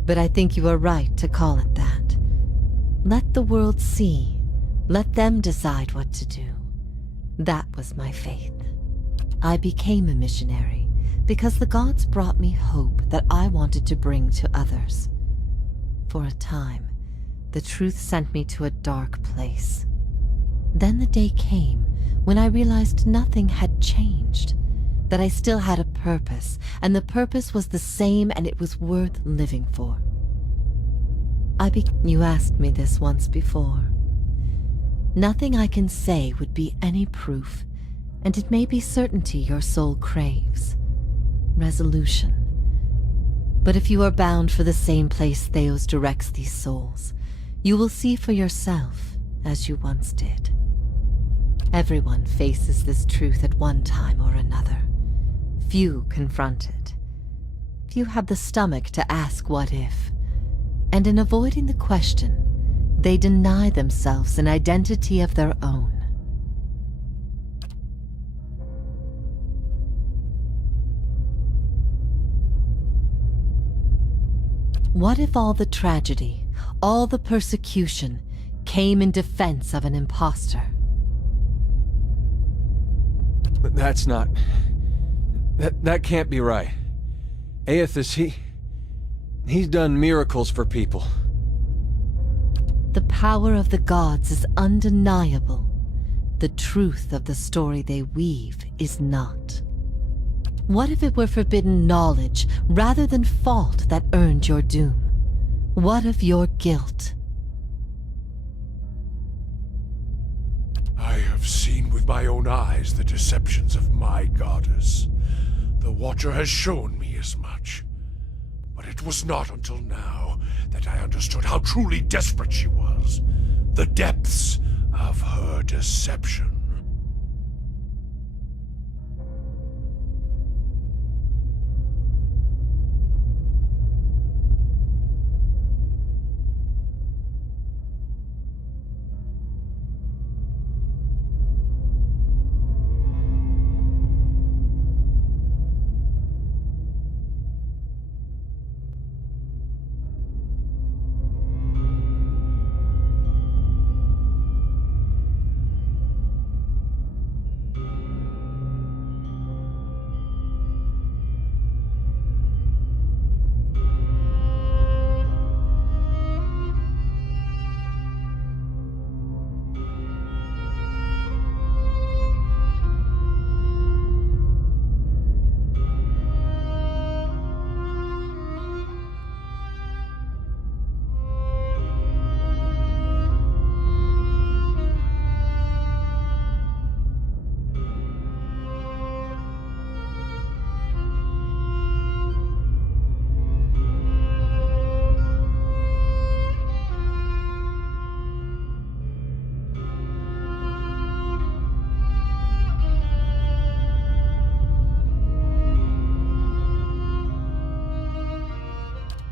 but I think you are right to call it that. Let the world see. Let them decide what to do. That was my faith. I became a missionary because the gods brought me hope that I wanted to bring to others. For a time, the truth sent me to a dark place. Then the day came when I realized nothing had changed, that I still had a purpose, and the purpose was the same and it was worth living for. You asked me this once before. Nothing I can say would be any proof, and it may be certainty your soul craves. Resolution. But if you are bound for the same place Theos directs these souls, you will see for yourself as you once did. Everyone faces this truth at one time or another. Few confront it. Few have the stomach to ask what if. And in avoiding the question, they deny themselves an identity of their own. What if all the tragedy, all the persecution, came in defense of an imposter? That's not... That can't be right. Aethys, he's done miracles for people. The power of the gods is undeniable. The truth of the story they weave is not. What if it were forbidden knowledge rather than fault that earned your doom? What of your guilt? I have seen with my own eyes the deceptions of my goddess. The Watcher has shown me as much. But it was not until now that I understood how truly desperate she was. The depths of her deception.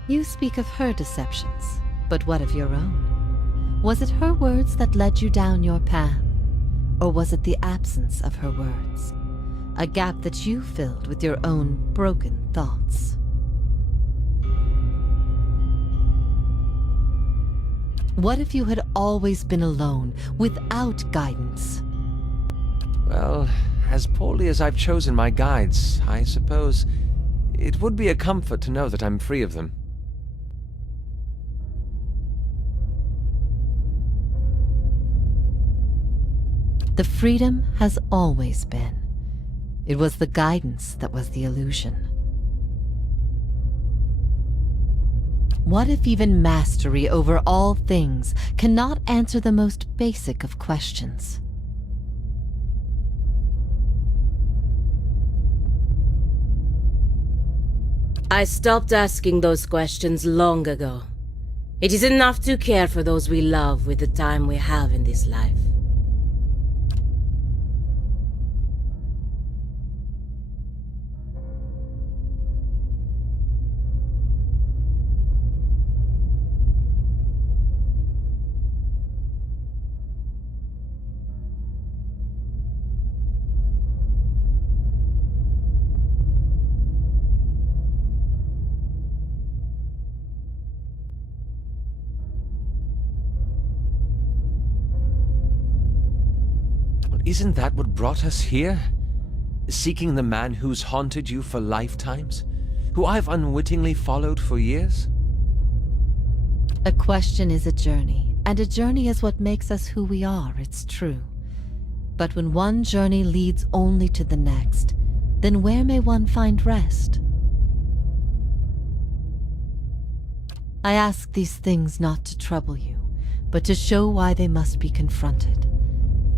You speak of her deceptions, but what of your own? Was it her words that led you down your path? Or was it the absence of her words? A gap that you filled with your own broken thoughts? What if you had always been alone, without guidance? Well, as poorly as I've chosen my guides, I suppose it would be a comfort to know that I'm free of them. The freedom has always been. It was the guidance that was the illusion. What if even mastery over all things cannot answer the most basic of questions? I stopped asking those questions long ago. It is enough to care for those we love with the time we have in this life. Isn't that what brought us here? Seeking the man who's haunted you for lifetimes? Who I've unwittingly followed for years? A question is a journey, and a journey is what makes us who we are, it's true. But when one journey leads only to the next, then where may one find rest? I ask these things not to trouble you, but to show why they must be confronted.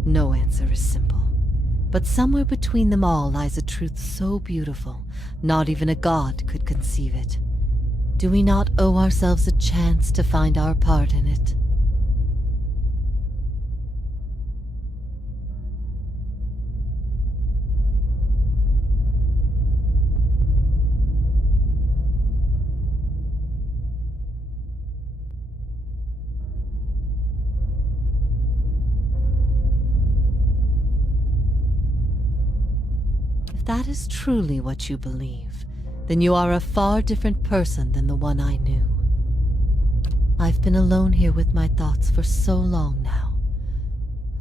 No answer is simple, but somewhere between them all lies a truth so beautiful, not even a god could conceive it. Do we not owe ourselves a chance to find our part in it? If that is truly what you believe, then you are a far different person than the one I knew. I've been alone here with my thoughts for so long now.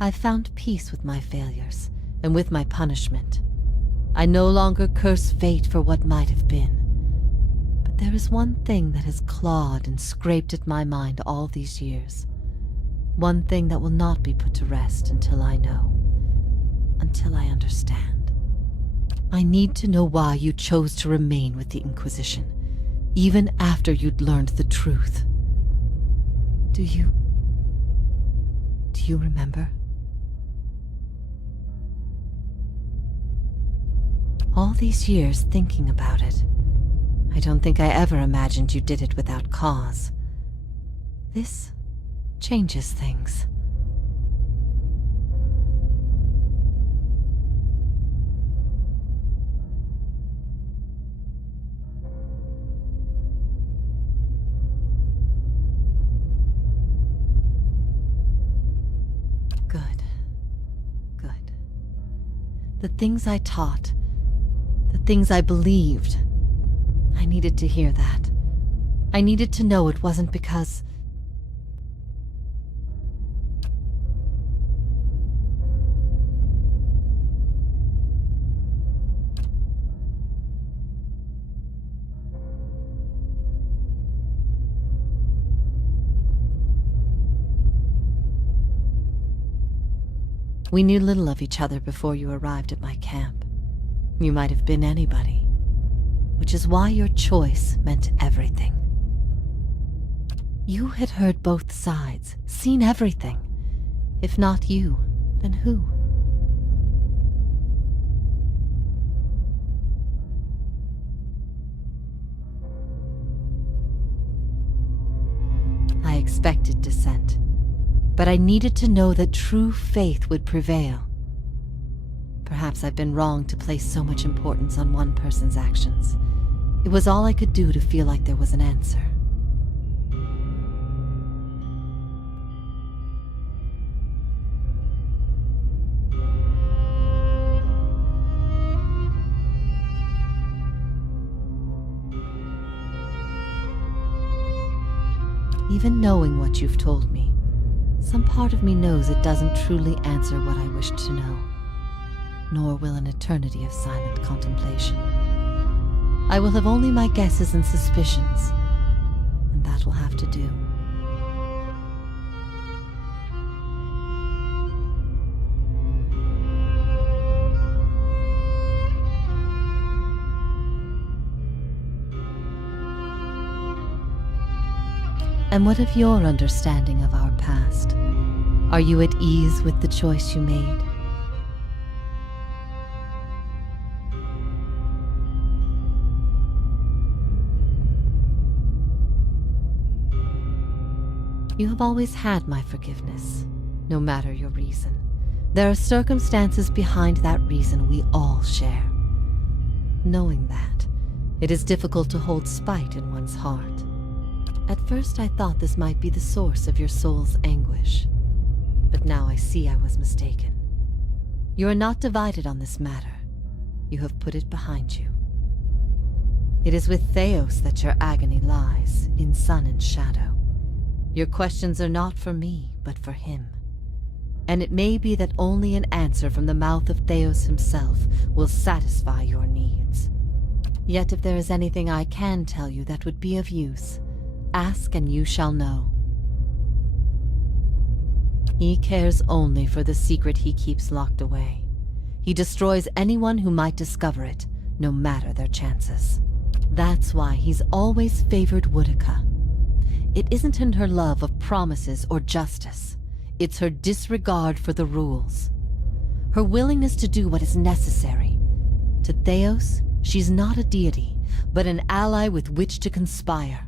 I've found peace with my failures and with my punishment. I no longer curse fate for what might have been. But there is one thing that has clawed and scraped at my mind all these years. One thing that will not be put to rest until I know. Until I understand. I need to know why you chose to remain with the Inquisition, even after you'd learned the truth. Do you remember? All these years thinking about it, I don't think I ever imagined you did it without cause. This changes things. The things I taught, the things I believed, I needed to hear that. I needed to know it wasn't because... We knew little of each other before you arrived at my camp. You might have been anybody, which is why your choice meant everything. You had heard both sides, seen everything. If not you, then who? I expected dissent. But I needed to know that true faith would prevail. Perhaps I've been wrong to place so much importance on one person's actions. It was all I could do to feel like there was an answer. Even knowing what you've told me, some part of me knows it doesn't truly answer what I wished to know, nor will an eternity of silent contemplation. I will have only my guesses and suspicions, and that will have to do. And what of your understanding of our past? Are you at ease with the choice you made? You have always had my forgiveness, no matter your reason. There are circumstances behind that reason we all share. Knowing that, it is difficult to hold spite in one's heart. At first I thought this might be the source of your soul's anguish, but now I see I was mistaken. You are not divided on this matter. You have put it behind you. It is with Theos that your agony lies, in sun and shadow. Your questions are not for me, but for him. And it may be that only an answer from the mouth of Theos himself will satisfy your needs. Yet if there is anything I can tell you that would be of use, ask and you shall know. He cares only for the secret he keeps locked away. He destroys anyone who might discover it, no matter their chances. That's why he's always favored Woodica. It isn't in her love of promises or justice. It's her disregard for the rules. Her willingness to do what is necessary. To Theos, she's not a deity, but an ally with which to conspire.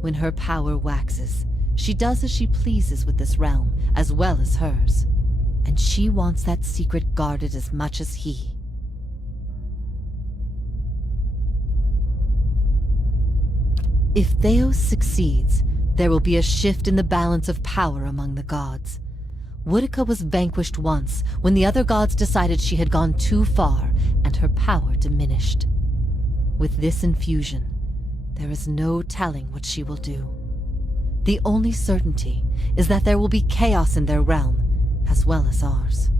When her power waxes, she does as she pleases with this realm, as well as hers. And she wants that secret guarded as much as he. If Theos succeeds, there will be a shift in the balance of power among the gods. Woodica was vanquished once, when the other gods decided she had gone too far, and her power diminished. With this infusion, there is no telling what she will do. The only certainty is that there will be chaos in their realm, as well as ours.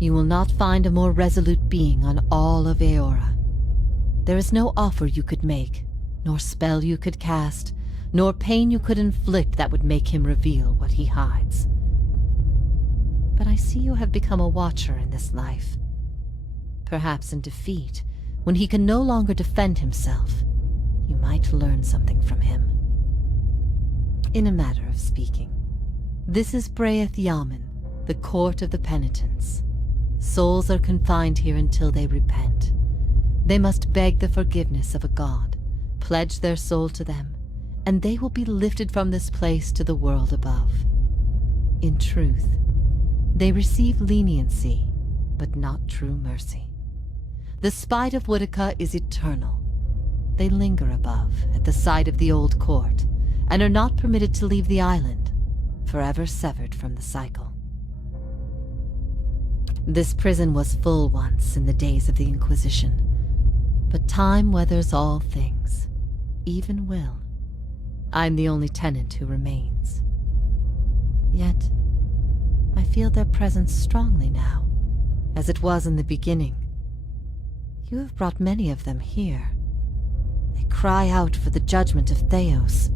You will not find a more resolute being on all of Eora. There is no offer you could make, nor spell you could cast, nor pain you could inflict that would make him reveal what he hides. But I see you have become a watcher in this life. Perhaps in defeat, when he can no longer defend himself, you might learn something from him. In a matter of speaking, this is Braeth Yamen, the Court of the Penitents. Souls are confined here until they repent. They must beg the forgiveness of a god, pledge their soul to them, and they will be lifted from this place to the world above. In truth, they receive leniency, but not true mercy. The spite of Woodica is eternal. They linger above, at the site of the old court, and are not permitted to leave the island, forever severed from the cycle. This prison was full once in the days of the Inquisition, but time weathers all things, even will. I'm the only tenant who remains. Yet, I feel their presence strongly now, as it was in the beginning. You have brought many of them here. They cry out for the judgment of Theos.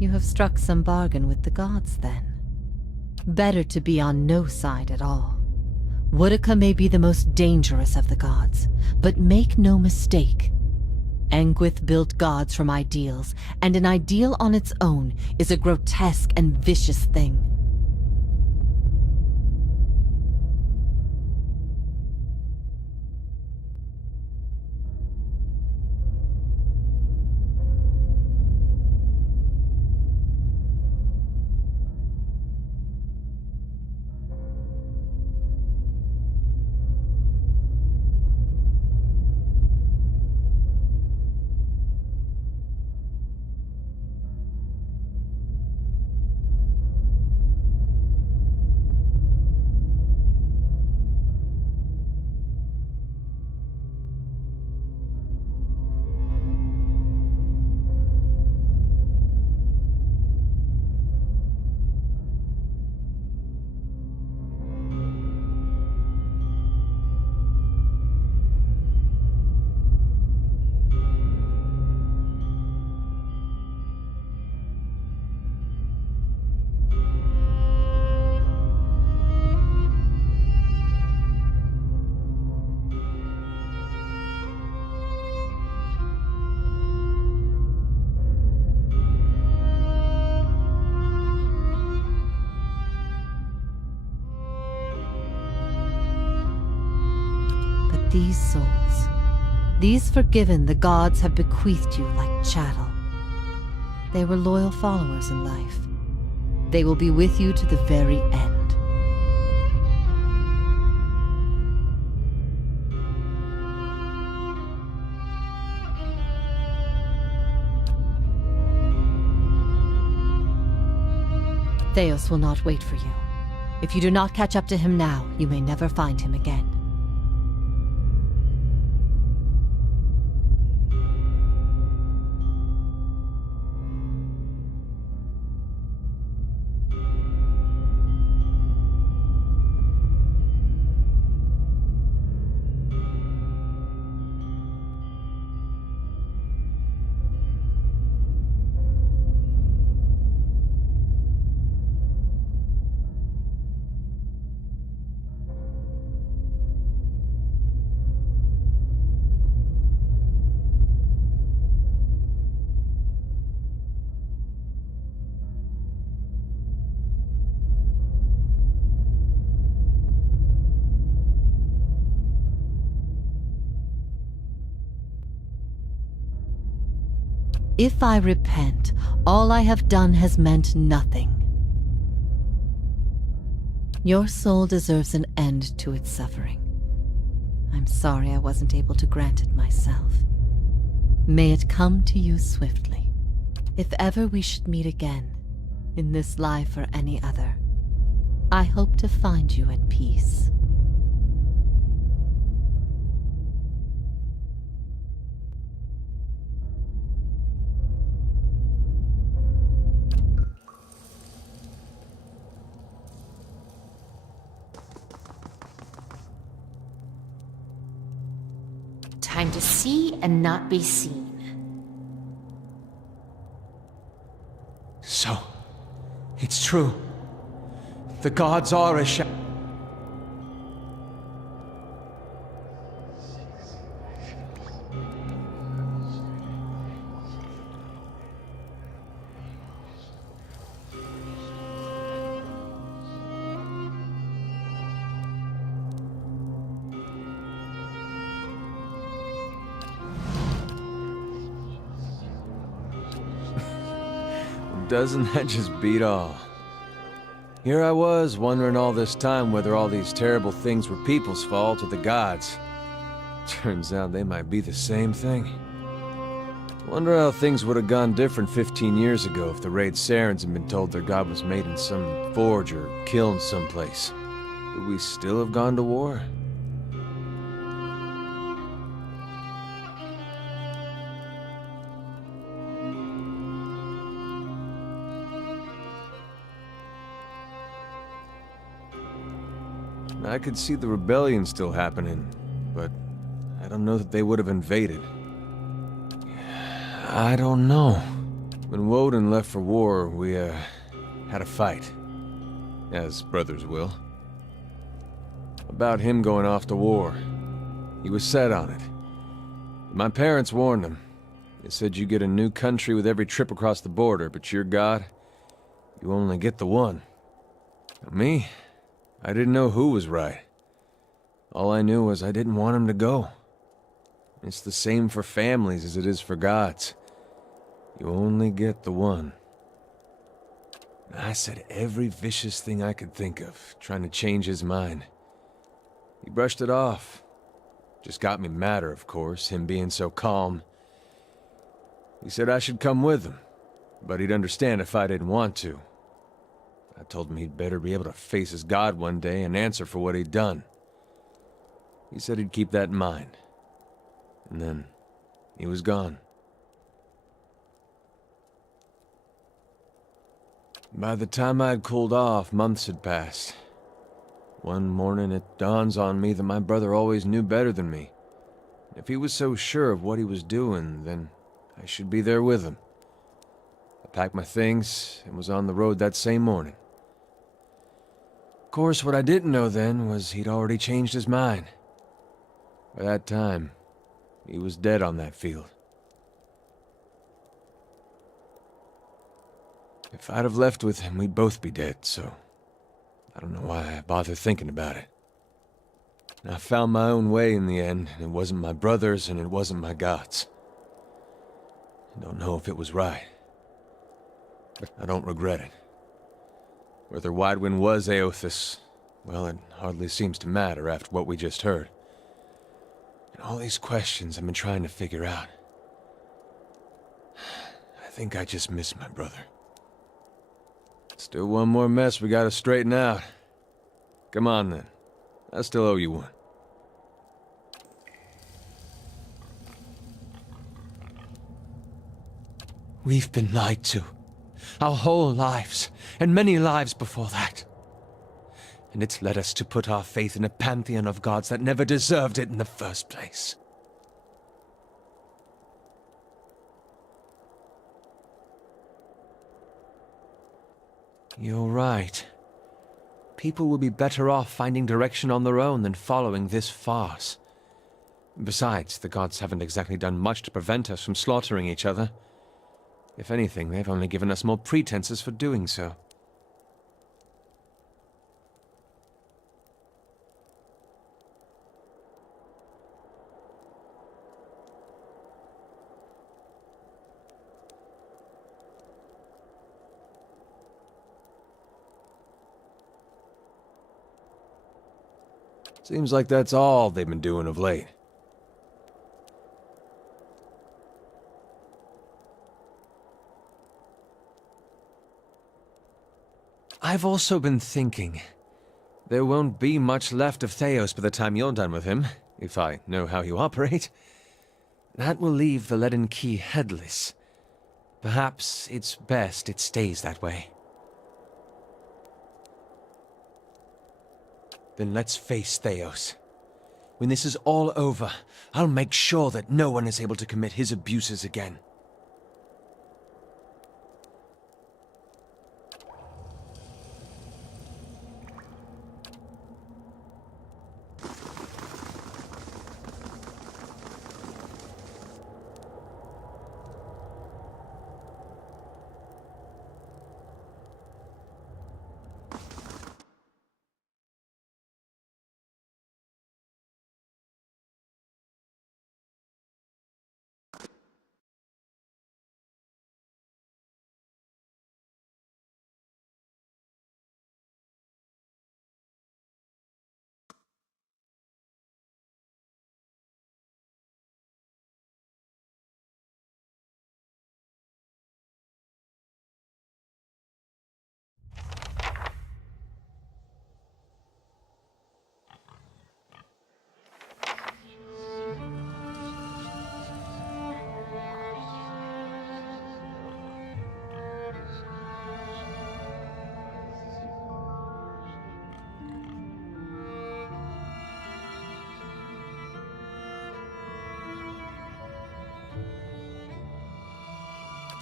You have struck some bargain with the gods, then. Better to be on no side at all. Woodica may be the most dangerous of the gods, but make no mistake. Engwith built gods from ideals, and an ideal on its own is a grotesque and vicious thing. These souls, these forgiven the gods have bequeathed you like chattel. They were loyal followers in life. They will be with you to the very end. Theos will not wait for you. If you do not catch up to him now, you may never find him again. If I repent, all I have done has meant nothing. Your soul deserves an end to its suffering. I'm sorry I wasn't able to grant it myself. May it come to you swiftly. If ever we should meet again, in this life or any other, I hope to find you at peace. Time to see and not be seen. So, it's true. The gods are a Doesn't that just beat all? Here I was, wondering all this time whether all these terrible things were people's fault or the gods. Turns out they might be the same thing. Wonder how things would have gone different 15 years ago if the Raid Sarens had been told their god was made in some forge or kiln someplace. Would we still have gone to war? I could see the rebellion still happening, but I don't know that they would have invaded. I don't know. When Woden left for war, we, had a fight. As brothers will. About him going off to war. He was set on it. My parents warned him. They said you get a new country with every trip across the border, but your god, you only get the one. Me? I didn't know who was right. All I knew was I didn't want him to go. It's the same for families as it is for gods. You only get the one. I said every vicious thing I could think of, trying to change his mind. He brushed it off. Just got me madder, of course, him being so calm. He said I should come with him, but he'd understand if I didn't want to. I told him he'd better be able to face his god one day and answer for what he'd done. He said he'd keep that in mind. And then, he was gone. By the time I'd cooled off, months had passed. One morning it dawns on me that my brother always knew better than me. If he was so sure of what he was doing, then I should be there with him. I packed my things and was on the road that same morning. Of course, what I didn't know then was he'd already changed his mind. By that time, he was dead on that field. If I'd have left with him, we'd both be dead, so I don't know why I bother thinking about it. I found my own way in the end, and it wasn't my brother's and it wasn't my god's. I don't know if it was right, but I don't regret it. Whether Widewind was Aothis, well, it hardly seems to matter after what we just heard. And all these questions I've been trying to figure out. I think I just miss my brother. Still one more mess we gotta straighten out. Come on then. I still owe you one. We've been lied to. Our whole lives, and many lives before that. And it's led us to put our faith in a pantheon of gods that never deserved it in the first place. You're right. People will be better off finding direction on their own than following this farce. Besides, the gods haven't exactly done much to prevent us from slaughtering each other. If anything, they've only given us more pretenses for doing so. Seems like that's all they've been doing of late. I've also been thinking. There won't be much left of Theos by the time you're done with him, if I know how you operate. That will leave the leaden key headless. Perhaps it's best it stays that way. Then let's face Theos. When this is all over, I'll make sure that no one is able to commit his abuses again.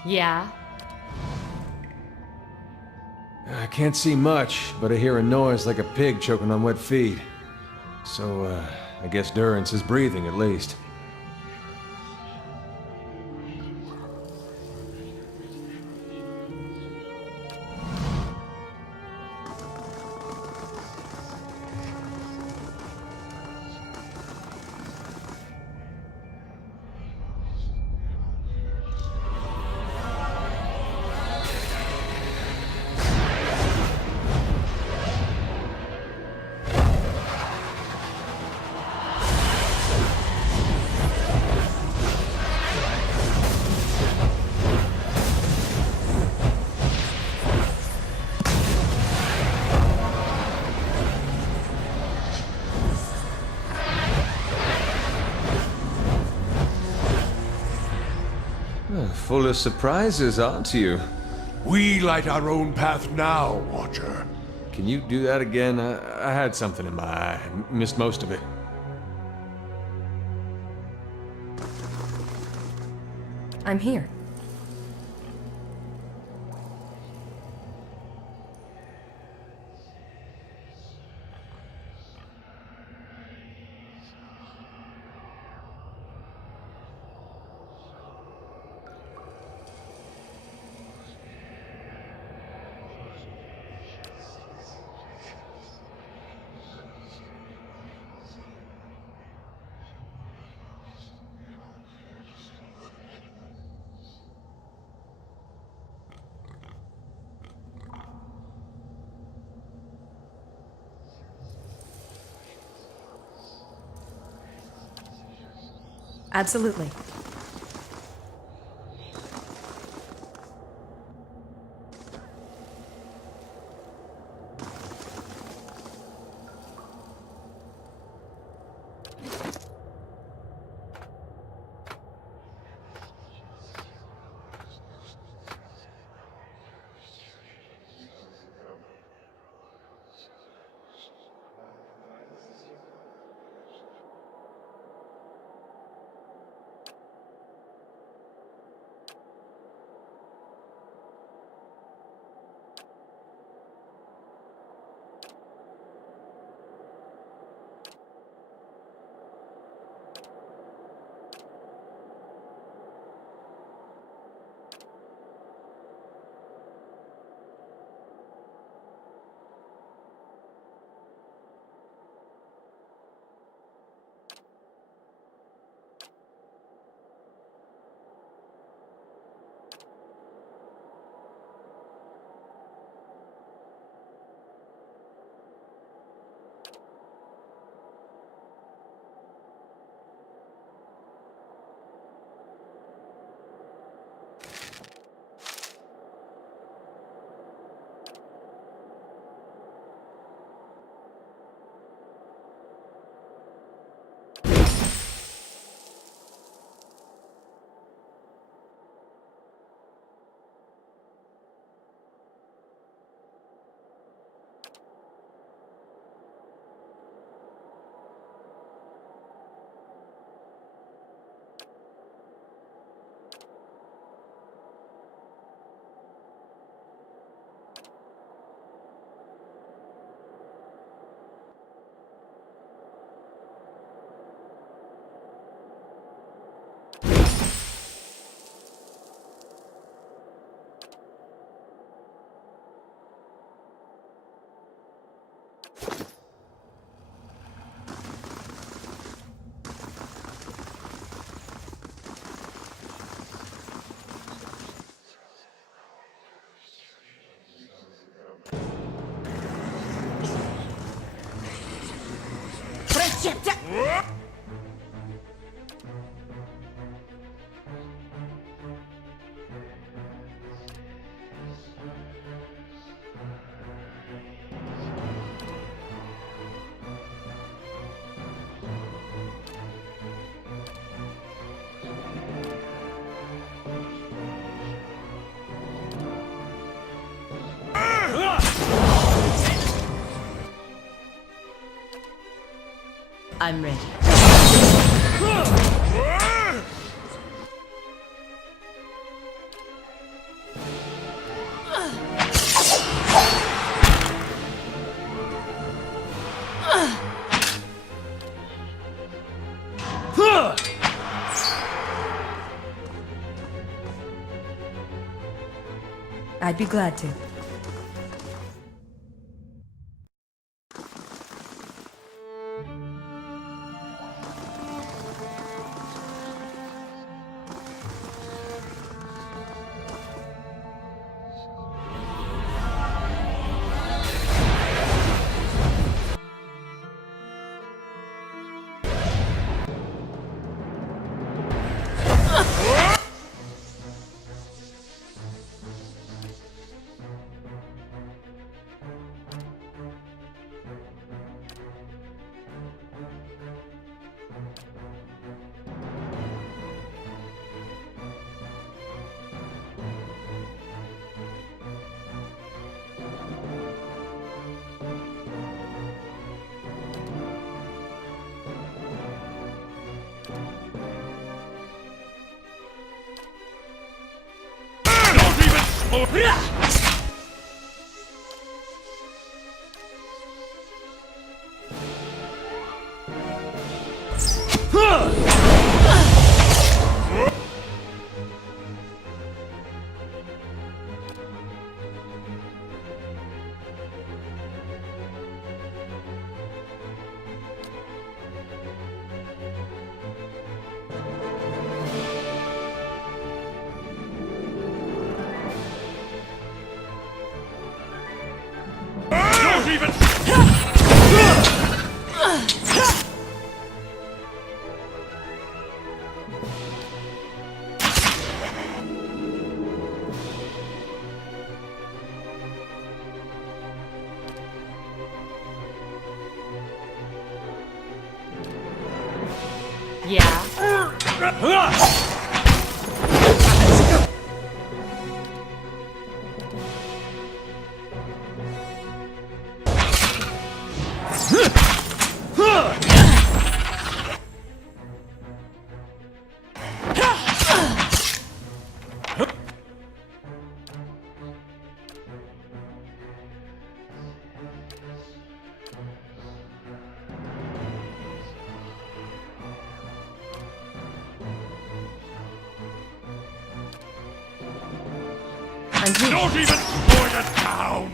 Yeah? I can't see much, but I hear a noise like a pig choking on wet feed. So, I guess Durrance is breathing at least. Full of surprises, aren't you? We light our own path now, Watcher. Can you do that again? I had something in my eye. Missed most of it. I'm here. Absolutely. I'm ready. I'd be glad to. Don't even spoil the town!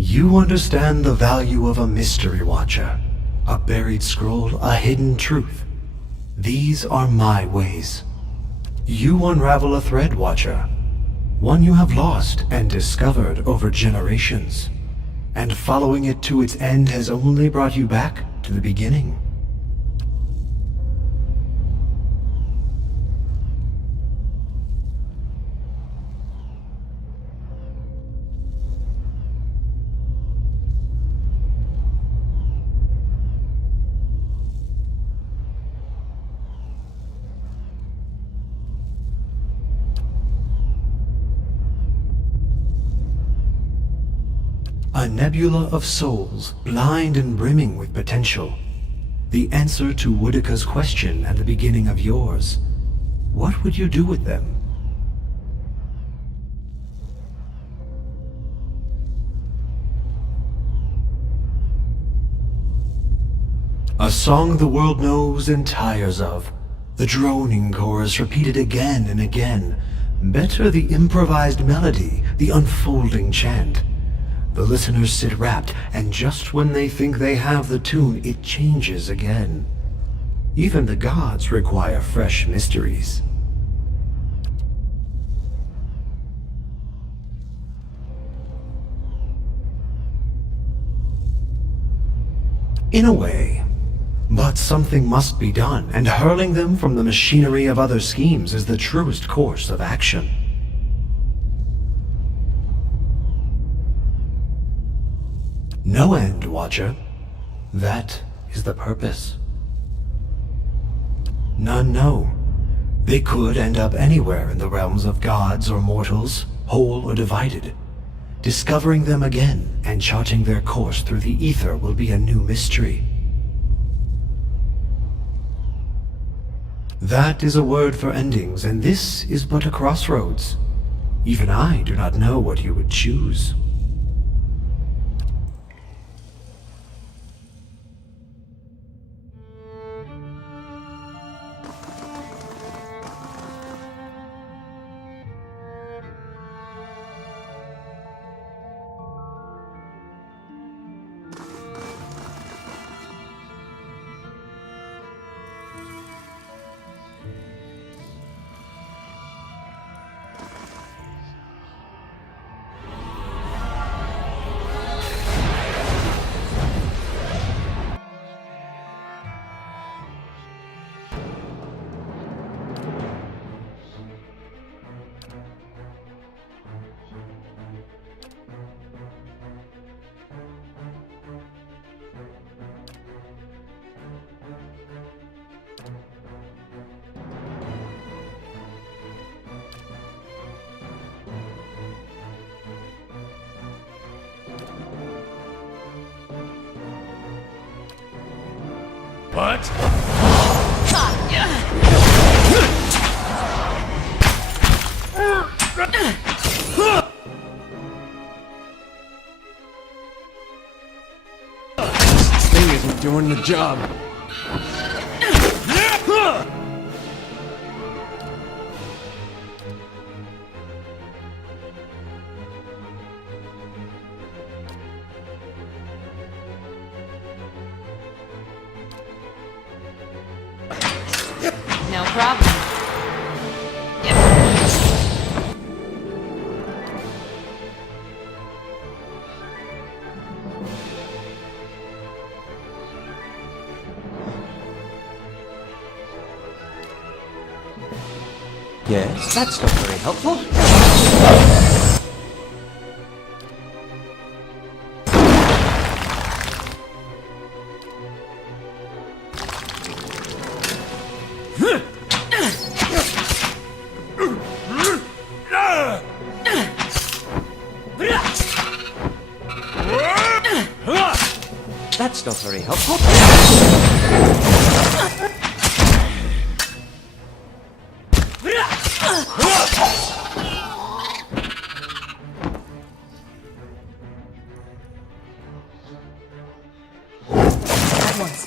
You understand the value of a mystery watcher, a buried scroll, a hidden truth. These are my ways. You unravel a thread, Watcher, one you have lost and discovered over generations, and following it to its end has only brought you back to the beginning. A nebula of souls, blind and brimming with potential. The answer to Woodika's question and the beginning of yours. What would you do with them? A song the world knows and tires of. The droning chorus repeated again and again. Better the improvised melody, the unfolding chant. The listeners sit rapt, and just when they think they have the tune, it changes again. Even the gods require fresh mysteries. In a way. But something must be done, and hurling them from the machinery of other schemes is the truest course of action. No end, Watcher. That is the purpose. None know. They could end up anywhere in the realms of gods or mortals, whole or divided. Discovering them again and charting their course through the ether will be a new mystery. That is a word for endings, and this is but a crossroads. Even I do not know what you would choose. What? This thing isn't doing the job. No problem. Yes, that's not very helpful. That's not very helpful. At once.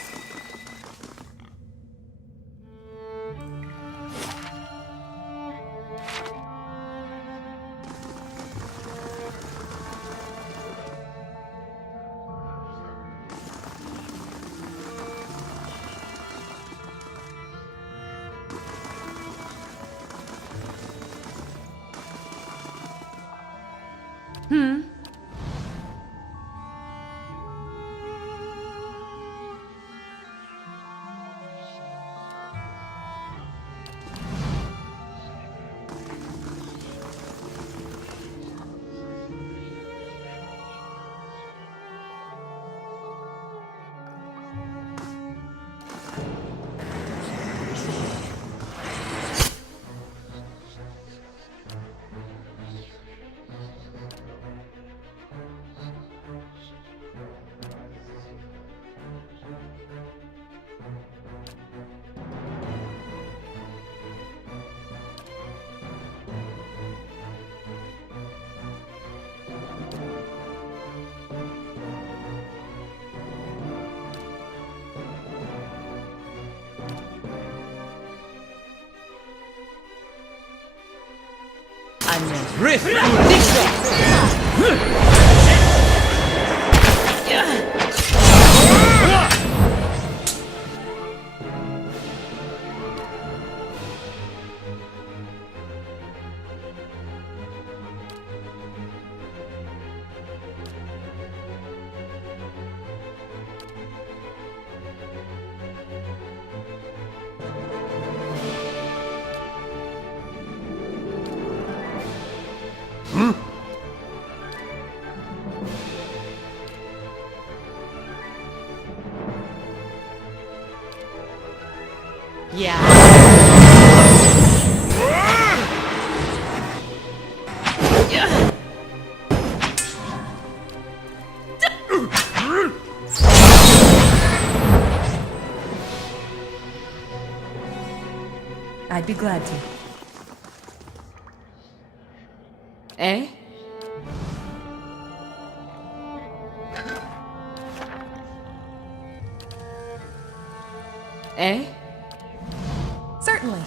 I'm ready. I'd be glad to. Eh? Eh? Certainly.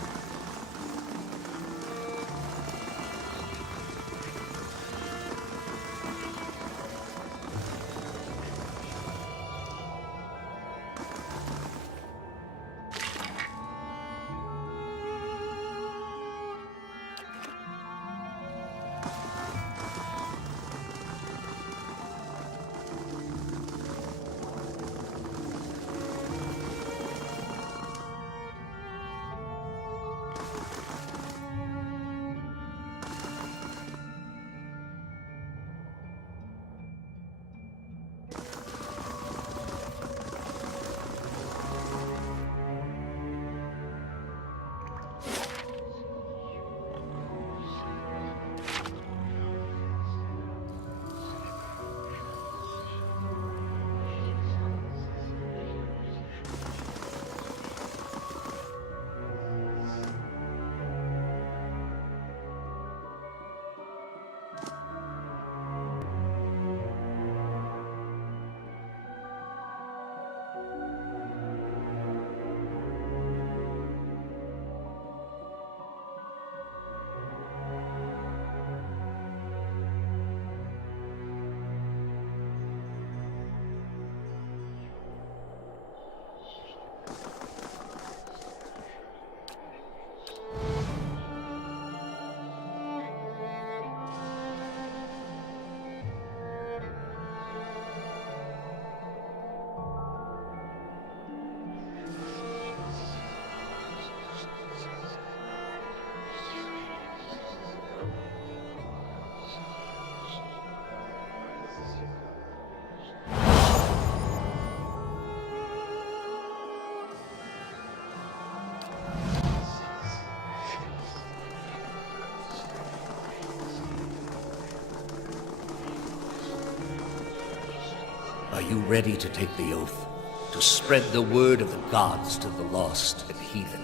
Are you ready to take the oath? To spread the word of the gods to the lost and heathen?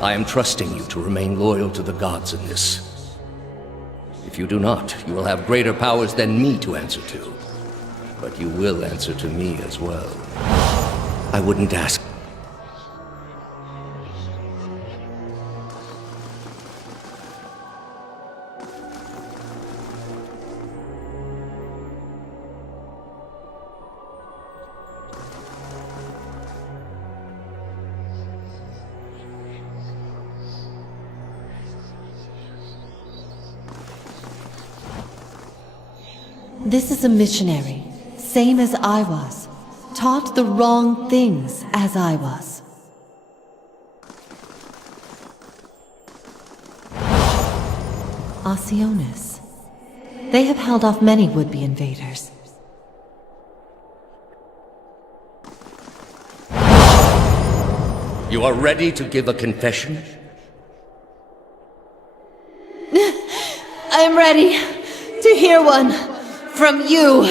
I am trusting you to remain loyal to the gods in this. If you do not, you will have greater powers than me to answer to. But you will answer to me as well. I wouldn't ask. This is a missionary, same as I was, taught the wrong things as I was. Oceanus. They have held off many would-be invaders. You are ready to give a confession? I'm ready to hear one from you.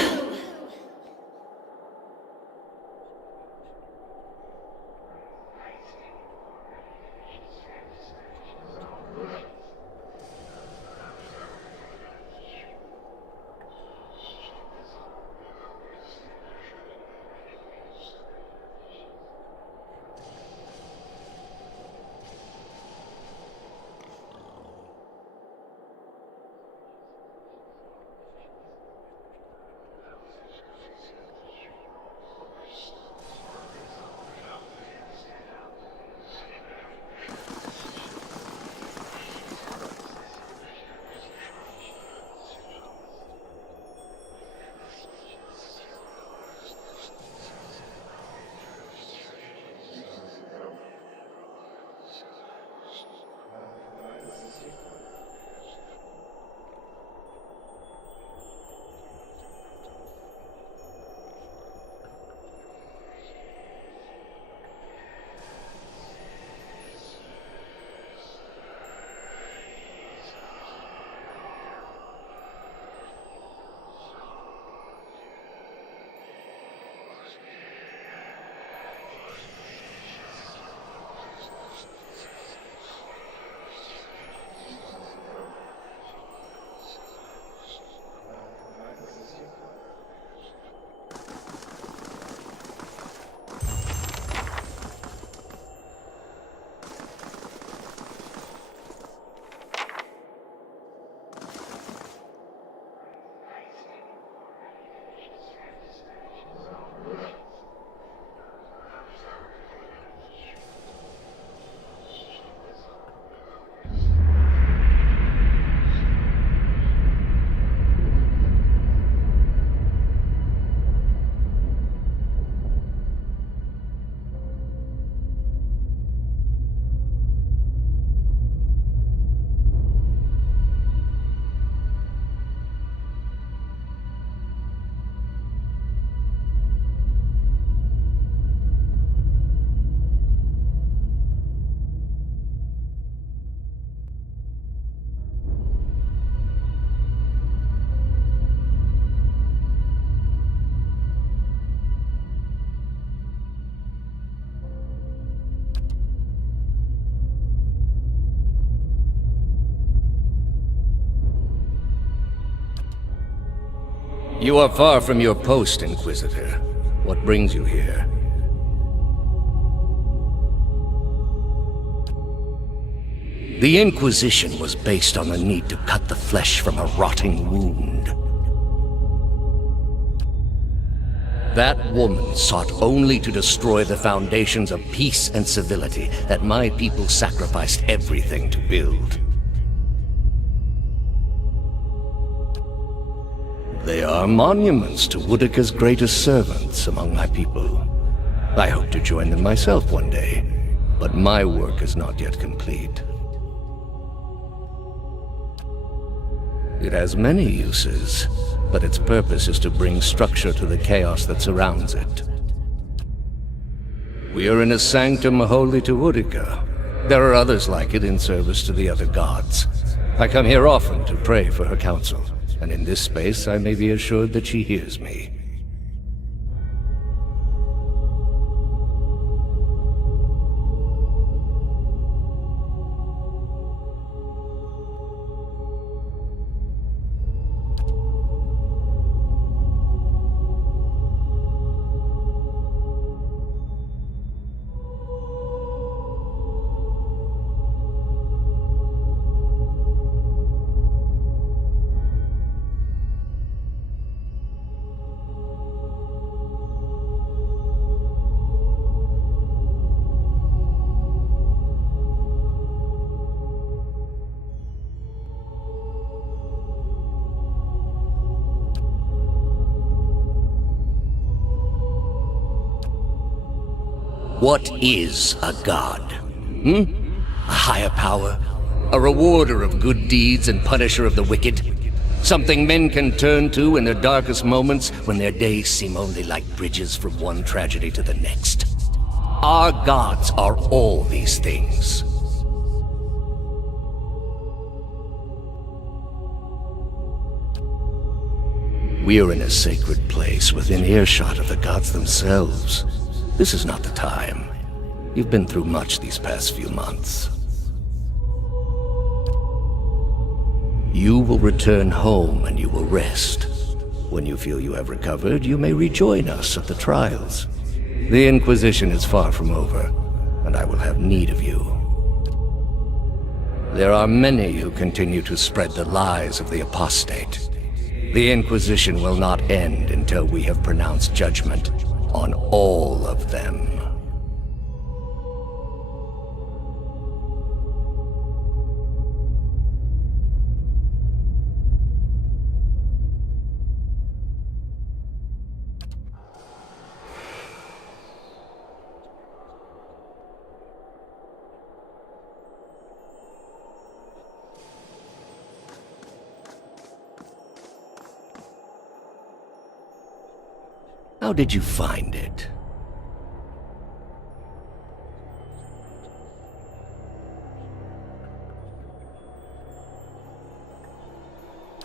You are far from your post, Inquisitor. What brings you here? The Inquisition was based on the need to cut the flesh from a rotting wound. That woman sought only to destroy the foundations of peace and civility that my people sacrificed everything to build. They are monuments to Woodica's greatest servants among my people. I hope to join them myself one day, but my work is not yet complete. It has many uses, but its purpose is to bring structure to the chaos that surrounds it. We are in a sanctum holy to Woodica. There are others like it in service to the other gods. I come here often to pray for her counsel, and in this space I may be assured that she hears me. What is a god? A higher power? A rewarder of good deeds and punisher of the wicked? Something men can turn to in their darkest moments when their days seem only like bridges from one tragedy to the next. Our gods are all these things. We are in a sacred place within earshot of the gods themselves. This is not the time. You've been through much these past few months. You will return home and you will rest. When you feel you have recovered, you may rejoin us at the trials. The Inquisition is far from over, and I will have need of you. There are many who continue to spread the lies of the apostate. The Inquisition will not end until we have pronounced judgment on all of them. How did you find it?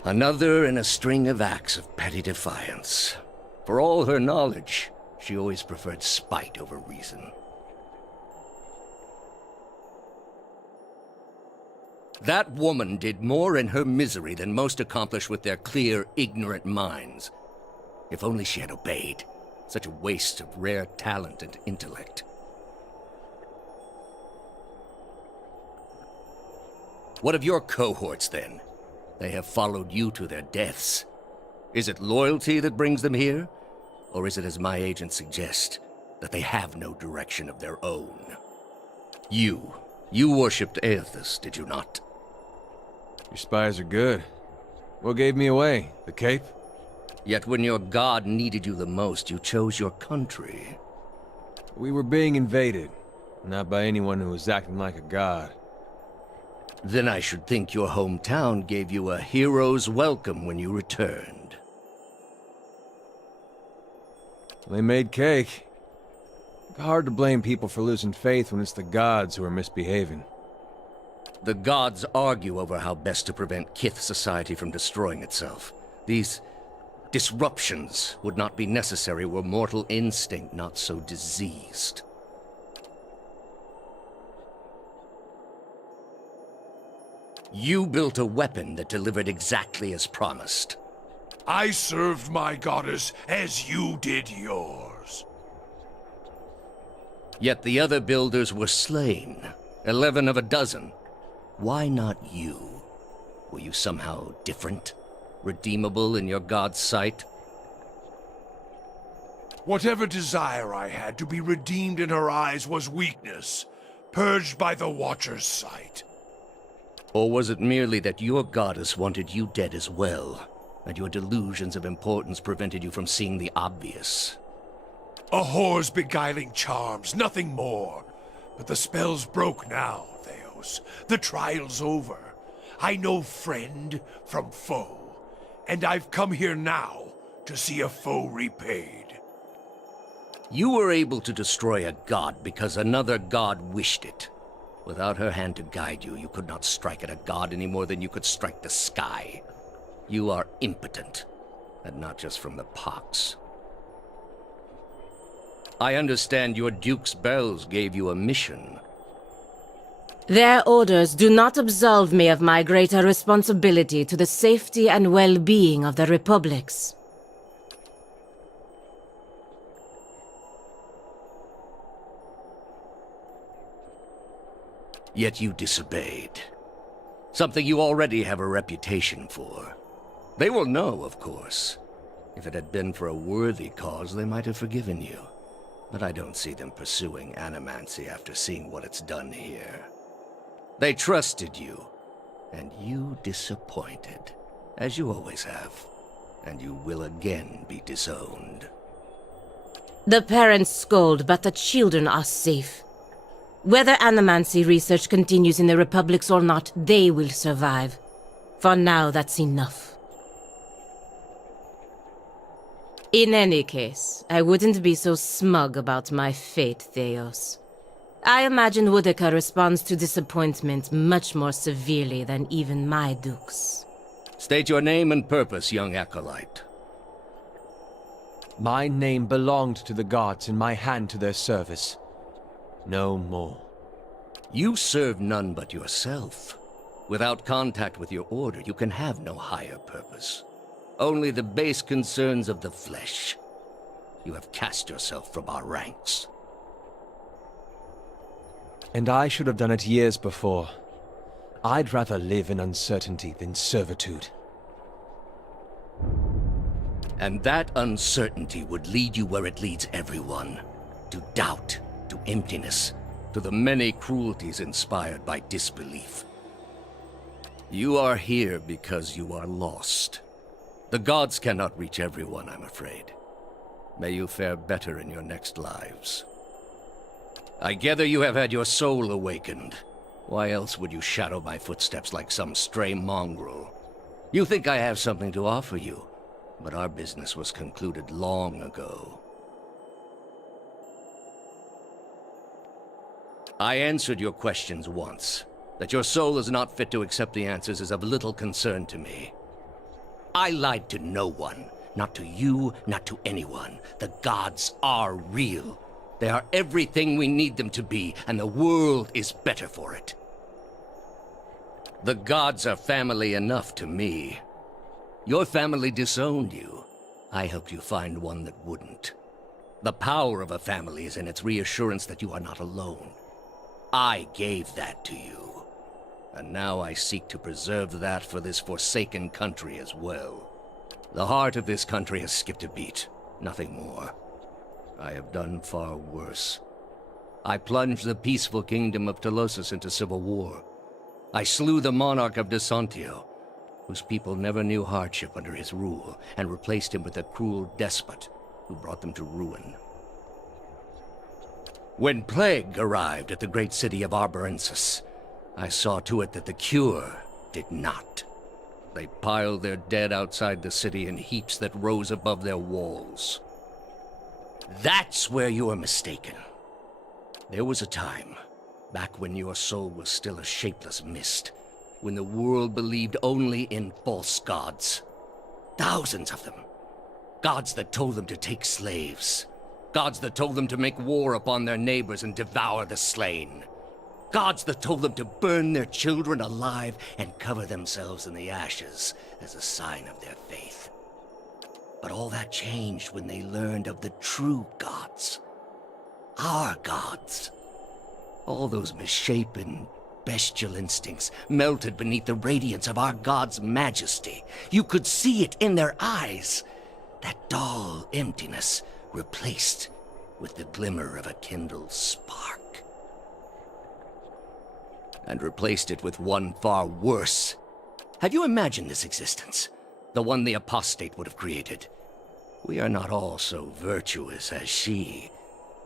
Another in a string of acts of petty defiance. For all her knowledge, she always preferred spite over reason. That woman did more in her misery than most accomplish with their clear, ignorant minds. If only she had obeyed. Such a waste of rare talent and intellect. What of your cohorts, then? They have followed you to their deaths. Is it loyalty that brings them here? Or is it, as my agents suggest, that they have no direction of their own? You worshipped Aethys, did you not? Your spies are good. What gave me away? The cape? Yet when your god needed you the most, you chose your country. We were being invaded, not by anyone who was acting like a god. Then I should think your hometown gave you a hero's welcome when you returned. They made cake. Hard to blame people for losing faith when it's the gods who are misbehaving. The gods argue over how best to prevent Kith society from destroying itself. These disruptions would not be necessary were mortal instinct not so diseased. You built a weapon that delivered exactly as promised. I served my goddess as you did yours. Yet the other builders were slain, 11 of a dozen. Why not you? Were you somehow different? Redeemable in your god's sight? Whatever desire I had to be redeemed in her eyes was weakness, purged by the Watcher's sight. Or was it merely that your goddess wanted you dead as well, and your delusions of importance prevented you from seeing the obvious? A whore's beguiling charms, nothing more. But the spell's broke now, Theos. The trial's over. I know friend from foe, and I've come here now to see a foe repaid. You were able to destroy a god because another god wished it. Without her hand to guide you, you could not strike at a god any more than you could strike the sky. You are impotent, and not just from the pox. I understand your Duke's bells gave you a mission. Their orders do not absolve me of my greater responsibility to the safety and well-being of the Republics. Yet you disobeyed. Something you already have a reputation for. They will know, of course. If it had been for a worthy cause, they might have forgiven you. But I don't see them pursuing animancy after seeing what it's done here. They trusted you, and you disappointed, as you always have. And you will again be disowned. The parents scold, but the children are safe. Whether animancy research continues in the Republics or not, they will survive. For now, that's enough. In any case, I wouldn't be so smug about my fate, Theos. I imagine Woodica responds to disappointment much more severely than even my dukes. State your name and purpose, young acolyte. My name belonged to the gods and my hand to their service. No more. You serve none but yourself. Without contact with your order, you can have no higher purpose. Only the base concerns of the flesh. You have cast yourself from our ranks. And I should have done it years before. I'd rather live in uncertainty than servitude. And that uncertainty would lead you where it leads everyone. To doubt. To emptiness, to the many cruelties inspired by disbelief. You are here because you are lost. The gods cannot reach everyone, I'm afraid. May you fare better in your next lives. I gather you have had your soul awakened. Why else would you shadow my footsteps like some stray mongrel? You think I have something to offer you, but our business was concluded long ago. I answered your questions once. That your soul is not fit to accept the answers is of little concern to me. I lied to no one. Not to you, not to anyone. The gods are real. They are everything we need them to be, and the world is better for it. The gods are family enough to me. Your family disowned you. I helped you find one that wouldn't. The power of a family is in its reassurance that you are not alone. I gave that to you. And now I seek to preserve that for this forsaken country as well. The heart of this country has skipped a beat, nothing more. I have done far worse. I plunged the peaceful kingdom of Telosus into civil war. I slew the monarch of Desantio, whose people never knew hardship under his rule, and replaced him with a cruel despot who brought them to ruin. When plague arrived at the great city of Arborensis, I saw to it that the cure did not. They piled their dead outside the city in heaps that rose above their walls. That's where you are mistaken. There was a time, back when your soul was still a shapeless mist, when the world believed only in false gods. Thousands of them. Gods that told them to take slaves. Gods that told them to make war upon their neighbors and devour the slain. Gods that told them to burn their children alive and cover themselves in the ashes as a sign of their faith. But all that changed when they learned of the true gods. Our gods. All those misshapen, bestial instincts melted beneath the radiance of our god's majesty. You could see it in their eyes. That dull emptiness replaced with the glimmer of a kindled spark. And replaced it with one far worse. Have you imagined this existence? The one the apostate would have created. We are not all so virtuous as she.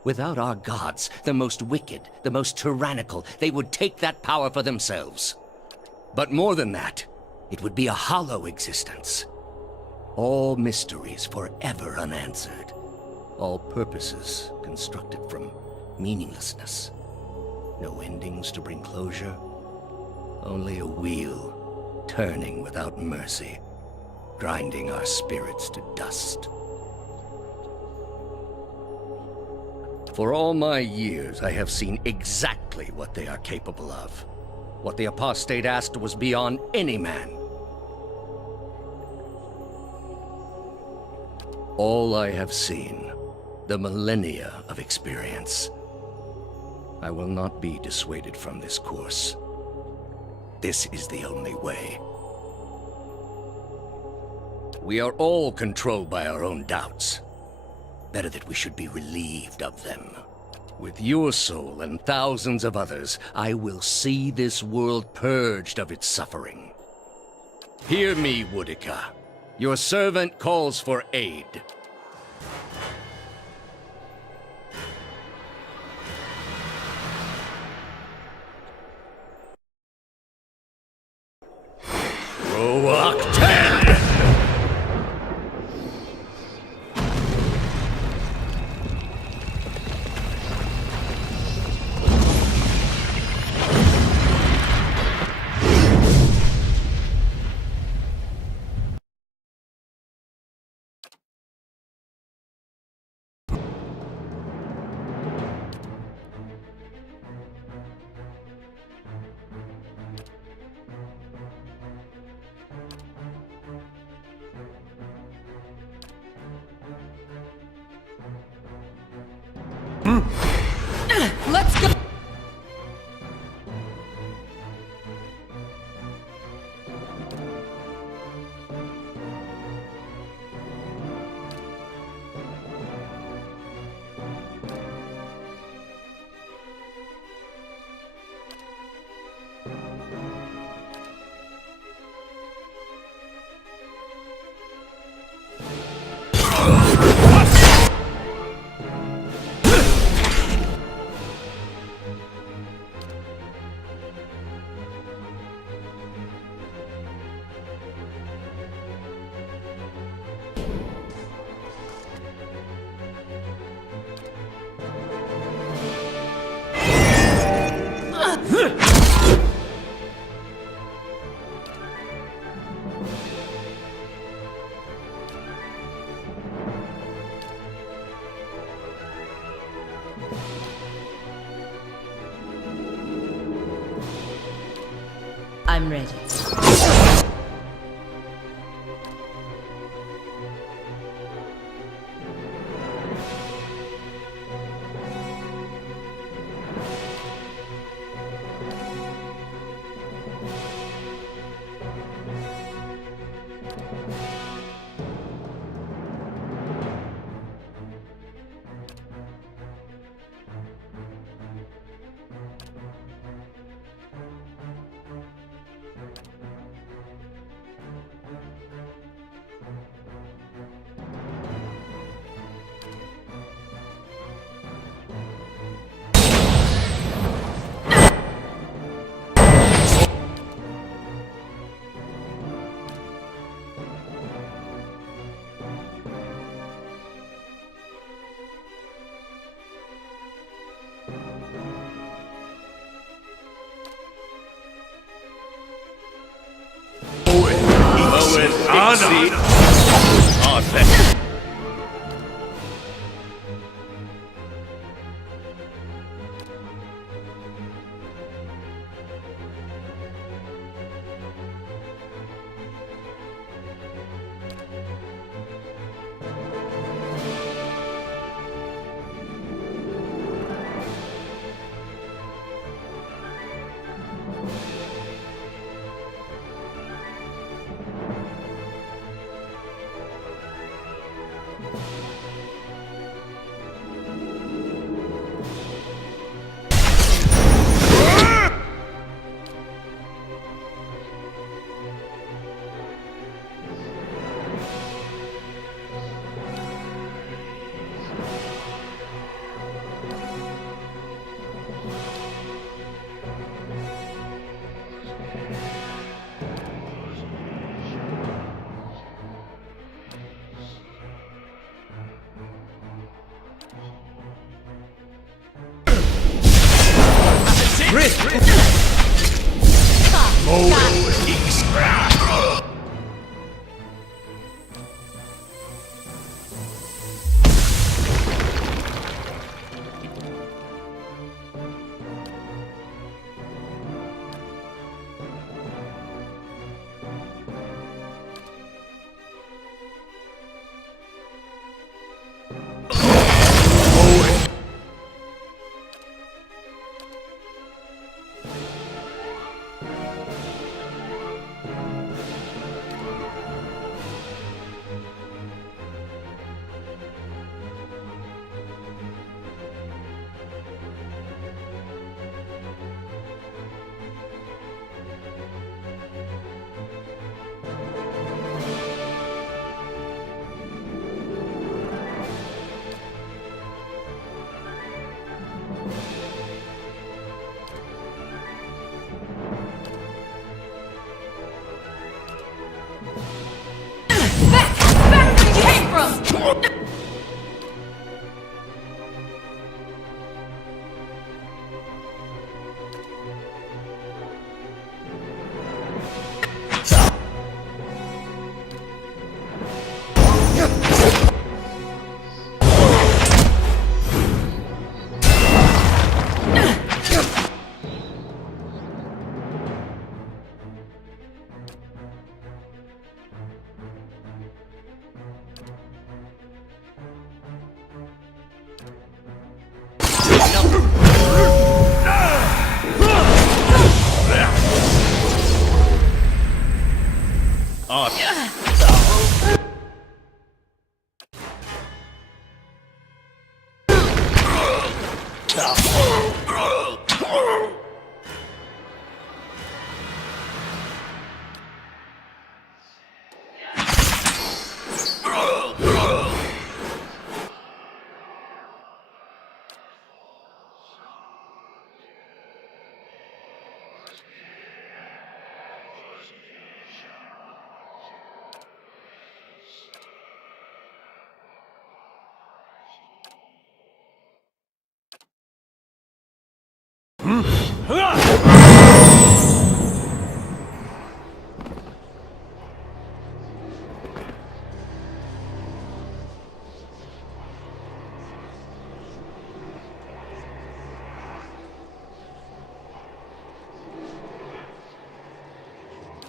Without our gods, the most wicked, the most tyrannical, they would take that power for themselves. But more than that, it would be a hollow existence. All mysteries forever unanswered. All purposes constructed from meaninglessness. No endings to bring closure. Only a wheel, turning without mercy, grinding our spirits to dust. For all my years, I have seen exactly what they are capable of. What the apostate asked was beyond any man. All I have seen, the millennia of experience. I will not be dissuaded from this course. This is the only way. We are all controlled by our own doubts. Better that we should be relieved of them. With your soul and thousands of others, I will see this world purged of its suffering. Hear me, Woodica. Your servant calls for aid. Roak 10! Let's go! I'm ready.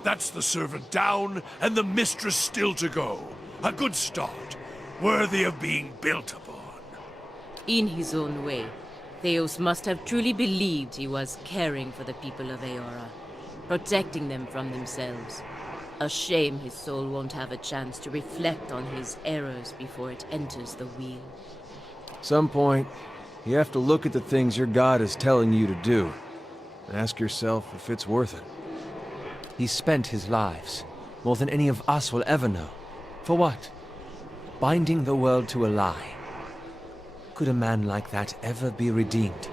That's the servant down, and the mistress still to go. A good start, worthy of being built upon. In his own way, Theos must have truly believed he was caring for the people of Aora, protecting them from themselves. A shame his soul won't have a chance to reflect on his errors before it enters the wheel. Some point, you have to look at the things your god is telling you to do, and ask yourself if it's worth it. He spent his lives, more than any of us will ever know. For what? Binding the world to a lie. Could a man like that ever be redeemed?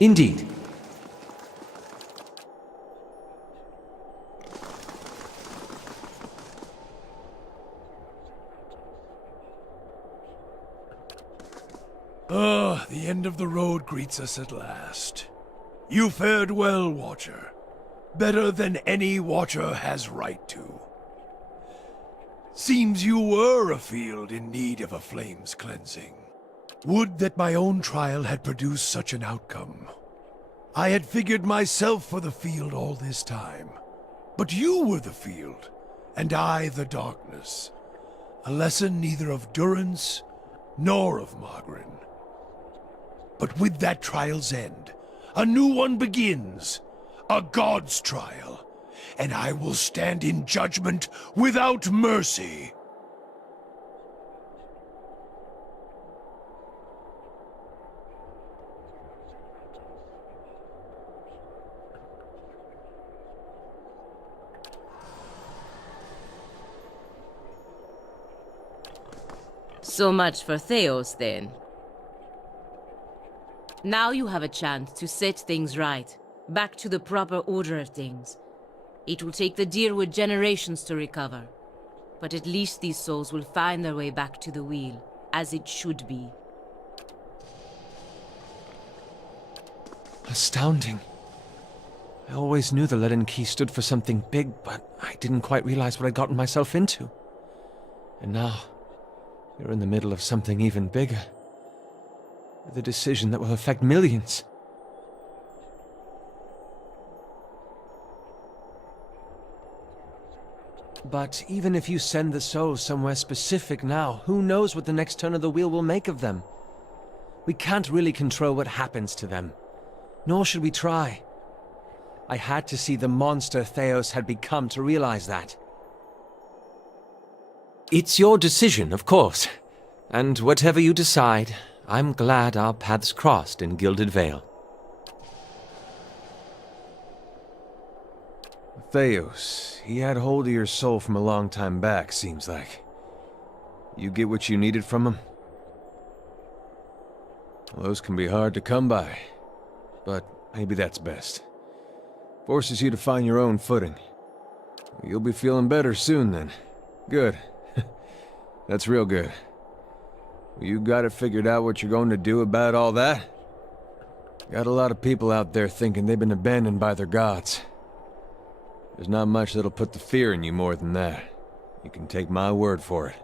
Indeed. Ah, the end of the road greets us at last. You fared well, Watcher. Better than any Watcher has right to. Seems you were a field in need of a flame's cleansing. Would that my own trial had produced such an outcome. I had figured myself for the field all this time. But you were the field, and I the darkness. A lesson neither of Durance nor of Margarin. But with that trial's end, a new one begins. A god's trial. And I will stand in judgment without mercy. So much for Theos, then. Now you have a chance to set things right, back to the proper order of things. It will take the Deerwood generations to recover, but at least these souls will find their way back to the wheel, as it should be. Astounding. I always knew the Leaden Key stood for something big, but I didn't quite realize what I'd gotten myself into. And now, you're in the middle of something even bigger. With a decision that will affect millions. But even if you send the souls somewhere specific now, who knows what the next turn of the wheel will make of them? We can't really control what happens to them. Nor should we try. I had to see the monster Theos had become to realize that. It's your decision, of course. And whatever you decide, I'm glad our paths crossed in Gilded Vale. Theos, he had hold of your soul from a long time back, seems like. You get what you needed from him? Well, those can be hard to come by, but maybe that's best. Forces you to find your own footing. You'll be feeling better soon, then. Good. That's real good. You got it figured out what you're going to do about all that? Got a lot of people out there thinking they've been abandoned by their gods. There's not much that'll put the fear in you more than that. You can take my word for it.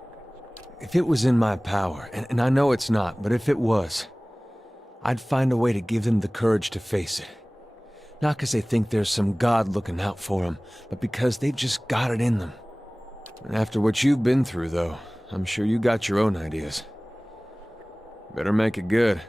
If it was in my power, and I know it's not, but if it was, I'd find a way to give them the courage to face it. Not because they think there's some god looking out for them, but because they've just got it in them. And after what you've been through, though, I'm sure you got your own ideas. Better make it good.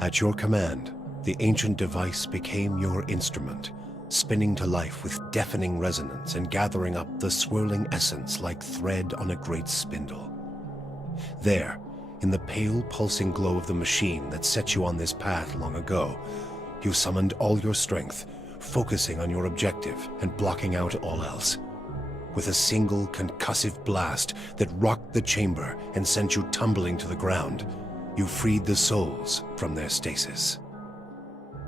At your command, the ancient device became your instrument, spinning to life with deafening resonance and gathering up the swirling essence like thread on a great spindle. There, in the pale, pulsing glow of the machine that set you on this path long ago, you summoned all your strength, focusing on your objective and blocking out all else. With a single concussive blast that rocked the chamber and sent you tumbling to the ground, you freed the souls from their stasis.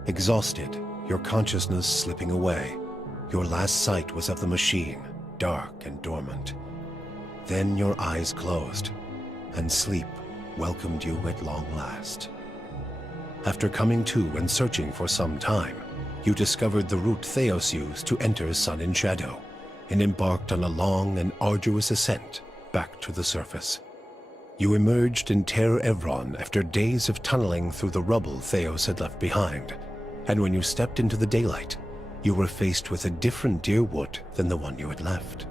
Exhausted, your consciousness slipping away, your last sight was of the machine, dark and dormant. Then your eyes closed, and sleep welcomed you at long last. After coming to and searching for some time, you discovered the route Theos used to enter Sun in Shadow, and embarked on a long and arduous ascent back to the surface. You emerged in Ter Evron after days of tunneling through the rubble Theos had left behind, and when you stepped into the daylight, you were faced with a different Deerwood than the one you had left.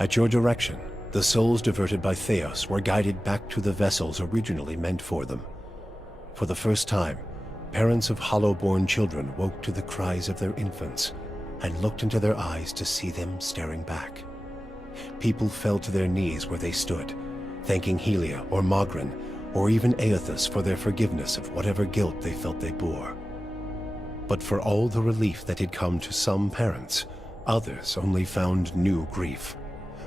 At your direction, the souls diverted by Theos were guided back to the vessels originally meant for them. For the first time, parents of hollow-born children woke to the cries of their infants and looked into their eyes to see them staring back. People fell to their knees where they stood, thanking Helia or Mogren, or even Aethys for their forgiveness of whatever guilt they felt they bore. But for all the relief that had come to some parents, others only found new grief.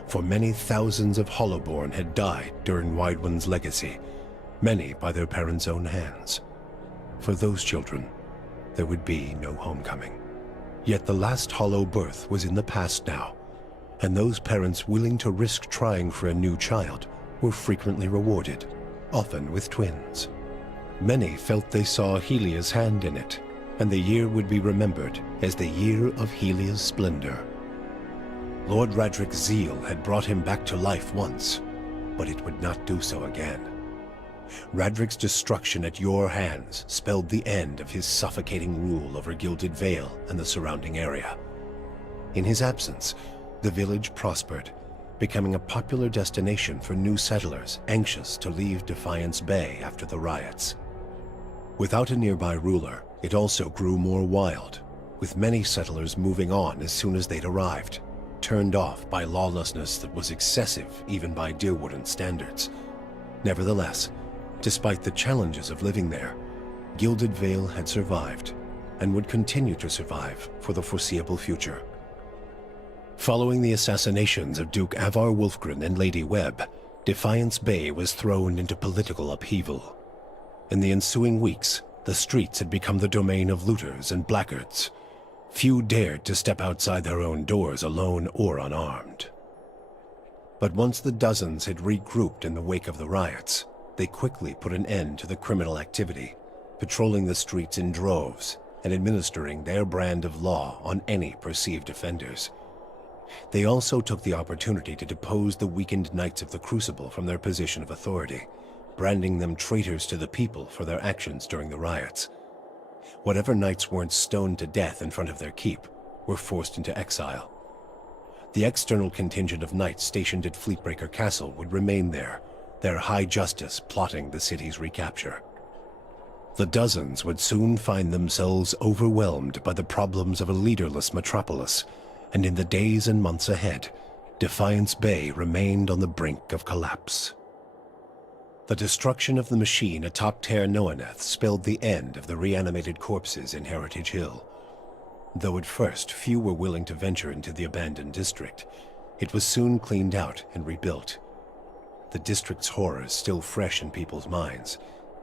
For many thousands of Hollowborn had died during Widewind's legacy, many by their parents' own hands. For those children, there would be no homecoming. Yet the last Hollow birth was in the past now, and those parents willing to risk trying for a new child were frequently rewarded, often with twins. Many felt they saw Helia's hand in it, and the year would be remembered as the year of Helia's splendor. Lord Radric's zeal had brought him back to life once, but it would not do so again. Radric's destruction at your hands spelled the end of his suffocating rule over Gilded Vale and the surrounding area. In his absence, the village prospered, becoming a popular destination for new settlers anxious to leave Defiance Bay after the riots. Without a nearby ruler, it also grew more wild, with many settlers moving on as soon as they'd arrived, turned off by lawlessness that was excessive even by Deerwooden standards. Nevertheless, despite the challenges of living there, Gilded Vale had survived, and would continue to survive for the foreseeable future. Following the assassinations of Duke Avar Wolfgren and Lady Webb, Defiance Bay was thrown into political upheaval. In the ensuing weeks, the streets had become the domain of looters and blackguards. Few dared to step outside their own doors alone or unarmed. But once the dozens had regrouped in the wake of the riots, they quickly put an end to the criminal activity, patrolling the streets in droves and administering their brand of law on any perceived offenders. They also took the opportunity to depose the weakened Knights of the Crucible from their position of authority, branding them traitors to the people for their actions during the riots. Whatever knights weren't stoned to death in front of their keep were forced into exile. The external contingent of knights stationed at Fleetbreaker Castle would remain there, their high justice plotting the city's recapture. The dozens would soon find themselves overwhelmed by the problems of a leaderless metropolis, and in the days and months ahead, Defiance Bay remained on the brink of collapse. The destruction of the machine atop Ter Noaneth spelled the end of the reanimated corpses in Heritage Hill. Though at first few were willing to venture into the abandoned district, it was soon cleaned out and rebuilt. The district's horrors still fresh in people's minds,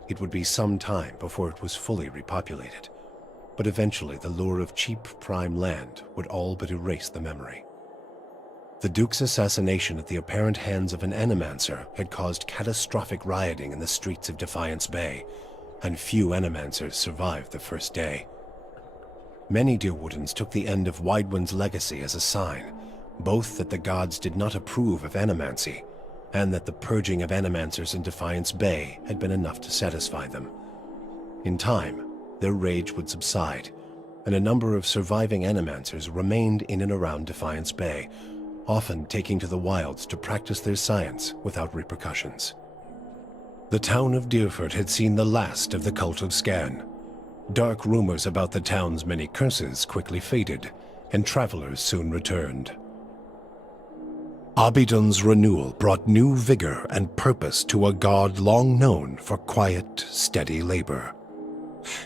it would be some time before it was fully repopulated. But eventually the lure of cheap prime land would all but erase the memory. The Duke's assassination at the apparent hands of an Animancer had caused catastrophic rioting in the streets of Defiance Bay, and few Animancers survived the first day. Many Deerwoodens took the end of Widewind's legacy as a sign, both that the gods did not approve of Animancy, and that the purging of Animancers in Defiance Bay had been enough to satisfy them. In time, their rage would subside, and a number of surviving Animancers remained in and around Defiance Bay, often taking to the wilds to practice their science without repercussions. The town of Deerford had seen the last of the cult of Scan. Dark rumors about the town's many curses quickly faded, and travelers soon returned. Abidon's renewal brought new vigor and purpose to a god long known for quiet, steady labor.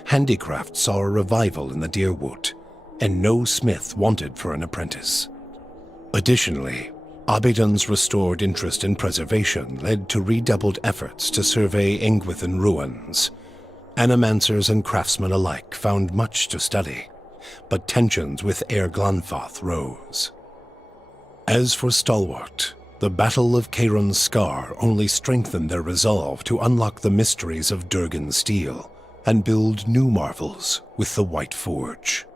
Handicraft saw a revival in the Deerwood, and no smith wanted for an apprentice. Additionally, Abidon's restored interest in preservation led to redoubled efforts to survey Engwithan ruins. Animancers and craftsmen alike found much to study, but tensions with Air Glanfath rose. As for Stalwart, the Battle of Caeron's Scar only strengthened their resolve to unlock the mysteries of Durgan's Steel and build new marvels with the White Forge.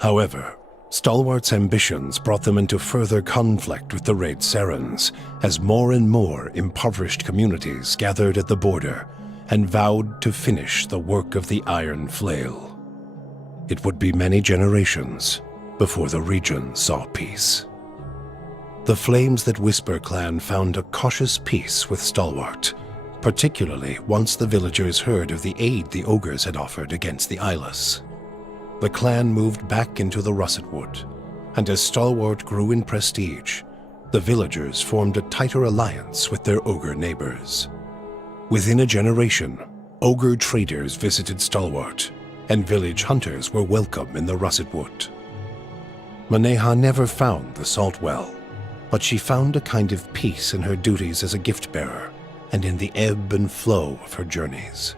However, Stalwart's ambitions brought them into further conflict with the Red Serens, as more and more impoverished communities gathered at the border and vowed to finish the work of the Iron Flail. It would be many generations before the region saw peace. The Flames That Whisper clan found a cautious peace with Stalwart, particularly once the villagers heard of the aid the ogres had offered against the Eyeless. The clan moved back into the Russet Wood, and as Stalwart grew in prestige, the villagers formed a tighter alliance with their ogre neighbors. Within a generation, ogre traders visited Stalwart, and village hunters were welcome in the Russet Wood. Maneha never found the Salt Well, but she found a kind of peace in her duties as a gift-bearer and in the ebb and flow of her journeys.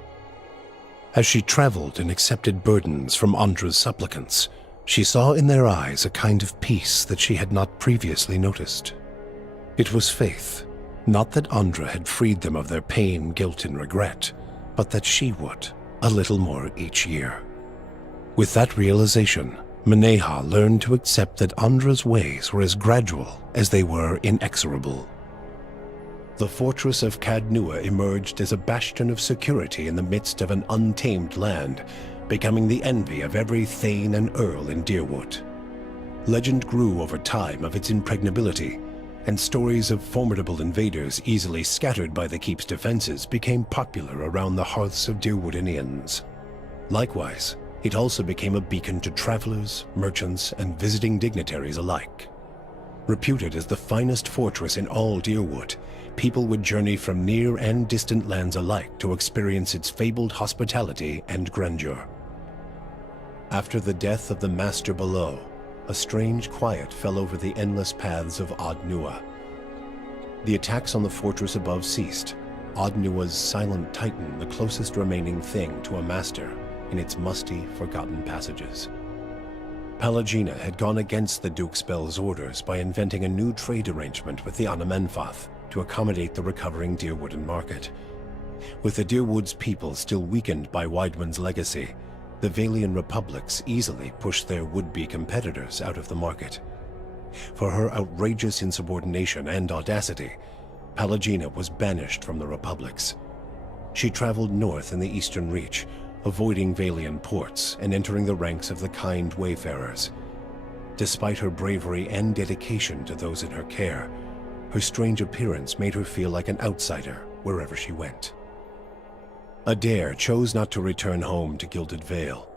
As she traveled and accepted burdens from Andra's supplicants, she saw in their eyes a kind of peace that she had not previously noticed. It was faith, not that Andra had freed them of their pain, guilt, and regret, but that she would, a little more each year. With that realization, Maneha learned to accept that Andra's ways were as gradual as they were inexorable. The fortress of Cadnua emerged as a bastion of security in the midst of an untamed land, becoming the envy of every thane and earl in Deerwood. Legend grew over time of its impregnability, and stories of formidable invaders easily scattered by the keep's defenses became popular around the hearths of Deerwoodinians. Likewise, it also became a beacon to travelers, merchants, and visiting dignitaries alike. Reputed as the finest fortress in all Deerwood, people would journey from near and distant lands alike to experience its fabled hospitality and grandeur. After the death of the Master below, a strange quiet fell over the endless paths of Adnua. The attacks on the fortress above ceased, Adnua's silent titan the closest remaining thing to a master in its musty, forgotten passages. Palagina had gone against the Duke Spell's orders by inventing a new trade arrangement with the Anamenfath to accommodate the recovering Deerwooden market. With the Deerwood's people still weakened by Weidman's legacy, the Valian republics easily pushed their would-be competitors out of the market. For her outrageous insubordination and audacity, Palagina was banished from the republics. She traveled north in the Eastern Reach, avoiding Valian ports and entering the ranks of the kind wayfarers. Despite her bravery and dedication to those in her care, her strange appearance made her feel like an outsider wherever she went. Adair chose not to return home to Gilded Vale.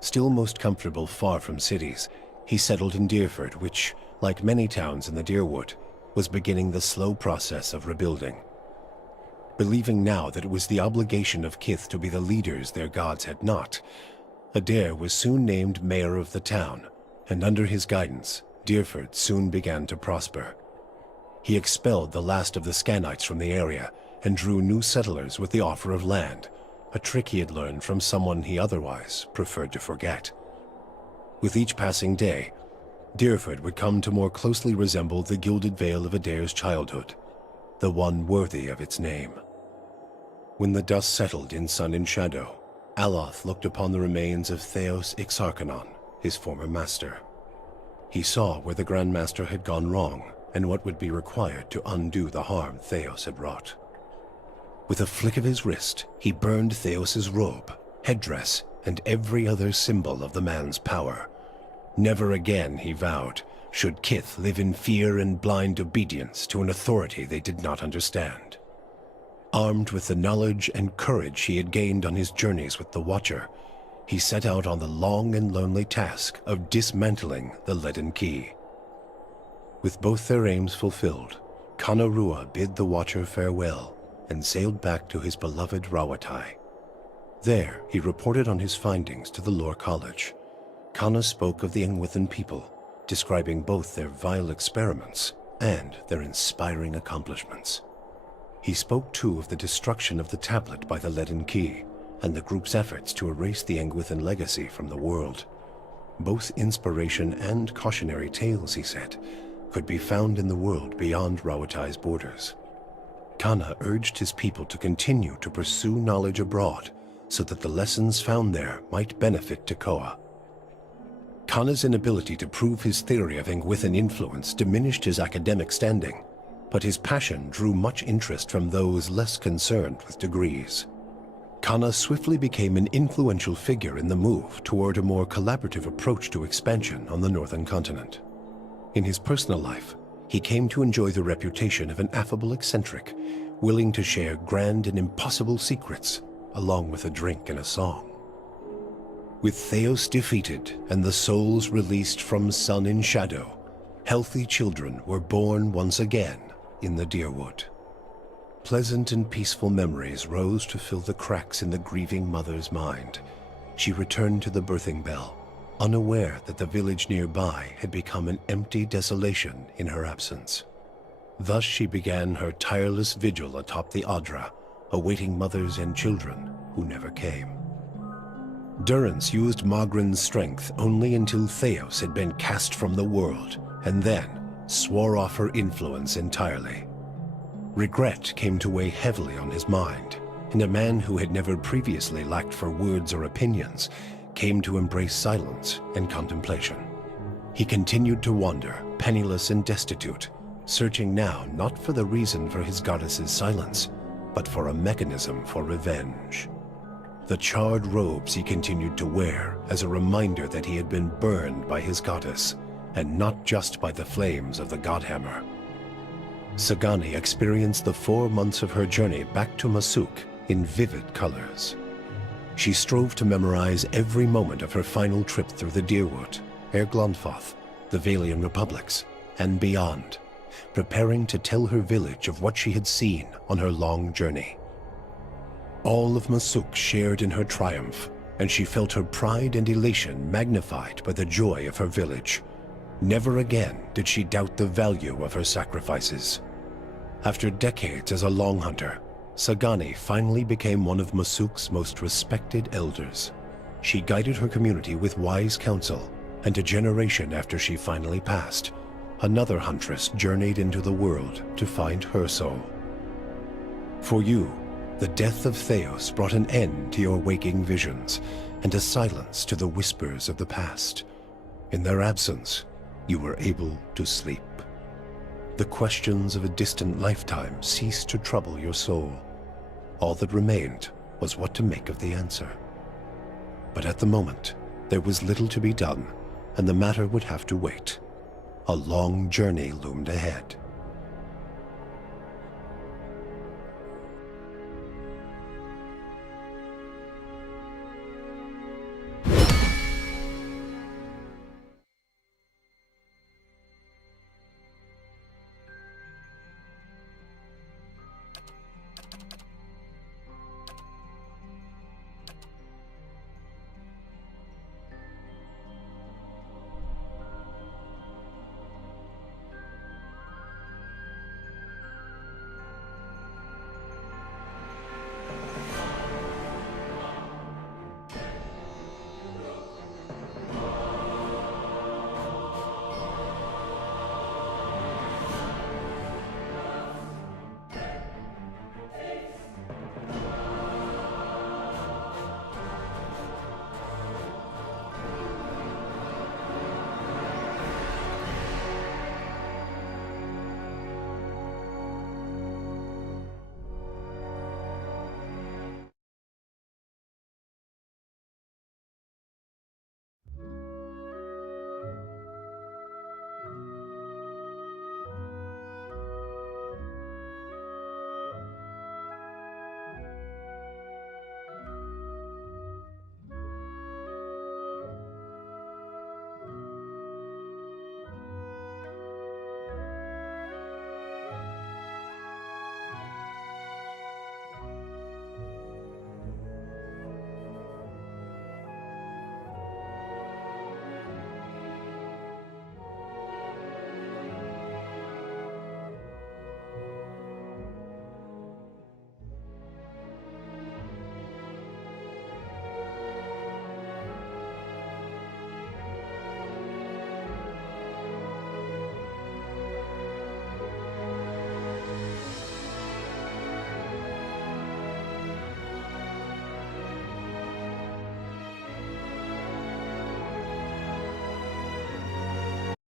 Still most comfortable far from cities, he settled in Deerford, which, like many towns in the Deerwood, was beginning the slow process of rebuilding. Believing now that it was the obligation of Kith to be the leaders their gods had not, Adair was soon named mayor of the town, and under his guidance, Deerford soon began to prosper. He expelled the last of the Scanites from the area and drew new settlers with the offer of land, a trick he had learned from someone he otherwise preferred to forget. With each passing day, Deerford would come to more closely resemble the Gilded Vale of Adair's childhood, the one worthy of its name. When the dust settled in Sun and Shadow, Aloth looked upon the remains of Theos Ixarchanon, his former master. He saw where the Grand Master had gone wrong and what would be required to undo the harm Theos had wrought. With a flick of his wrist, he burned Theos's robe, headdress, and every other symbol of the man's power. Never again, he vowed, should Kith live in fear and blind obedience to an authority they did not understand. Armed with the knowledge and courage he had gained on his journeys with the Watcher, he set out on the long and lonely task of dismantling the Leaden Key. With both their aims fulfilled, Kanarua bid the Watcher farewell and sailed back to his beloved Rawatai. There, he reported on his findings to the Lore College. Kana spoke of the Engwithan people, describing both their vile experiments and their inspiring accomplishments. He spoke too of the destruction of the tablet by the Leaden Key and the group's efforts to erase the Engwithan legacy from the world. Both inspiration and cautionary tales, he said, could be found in the world beyond Rawatai's borders. Kana urged his people to continue to pursue knowledge abroad, so that the lessons found there might benefit Tekoa. Kana's inability to prove his theory of Engwithan influence diminished his academic standing, but his passion drew much interest from those less concerned with degrees. Kana swiftly became an influential figure in the move toward a more collaborative approach to expansion on the northern continent. In his personal life, he came to enjoy the reputation of an affable eccentric, willing to share grand and impossible secrets, along with a drink and a song. With Theos defeated and the souls released from Sun in Shadow, healthy children were born once again in the Deerwood. Pleasant and peaceful memories rose to fill the cracks in the grieving mother's mind. She returned to the birthing bell, unaware that the village nearby had become an empty desolation in her absence. Thus she began her tireless vigil atop the Adra, awaiting mothers and children who never came. Durance used Magrin's strength only until Theos had been cast from the world, and then swore off her influence entirely. Regret came to weigh heavily on his mind, and a man who had never previously lacked for words or opinions came to embrace silence and contemplation. He continued to wander, penniless and destitute, searching now not for the reason for his goddess's silence, but for a mechanism for revenge. The charred robes he continued to wear as a reminder that he had been burned by his goddess, and not just by the flames of the Godhammer. Sagani experienced the 4 months of her journey back to Masuk in vivid colors. She strove to memorize every moment of her final trip through the Deerwood, Glonfoth, the Valian Republics, and beyond, preparing to tell her village of what she had seen on her long journey. All of Masuk shared in her triumph, and she felt her pride and elation magnified by the joy of her village. Never again did she doubt the value of her sacrifices. After decades as a long hunter, Sagani finally became one of Masuk's most respected elders. She guided her community with wise counsel, and a generation after she finally passed, another huntress journeyed into the world to find her soul. For you, the death of Theos brought an end to your waking visions, and a silence to the whispers of the past. In their absence, you were able to sleep. The questions of a distant lifetime ceased to trouble your soul. All that remained was what to make of the answer. But at the moment, there was little to be done, and the matter would have to wait. A long journey loomed ahead.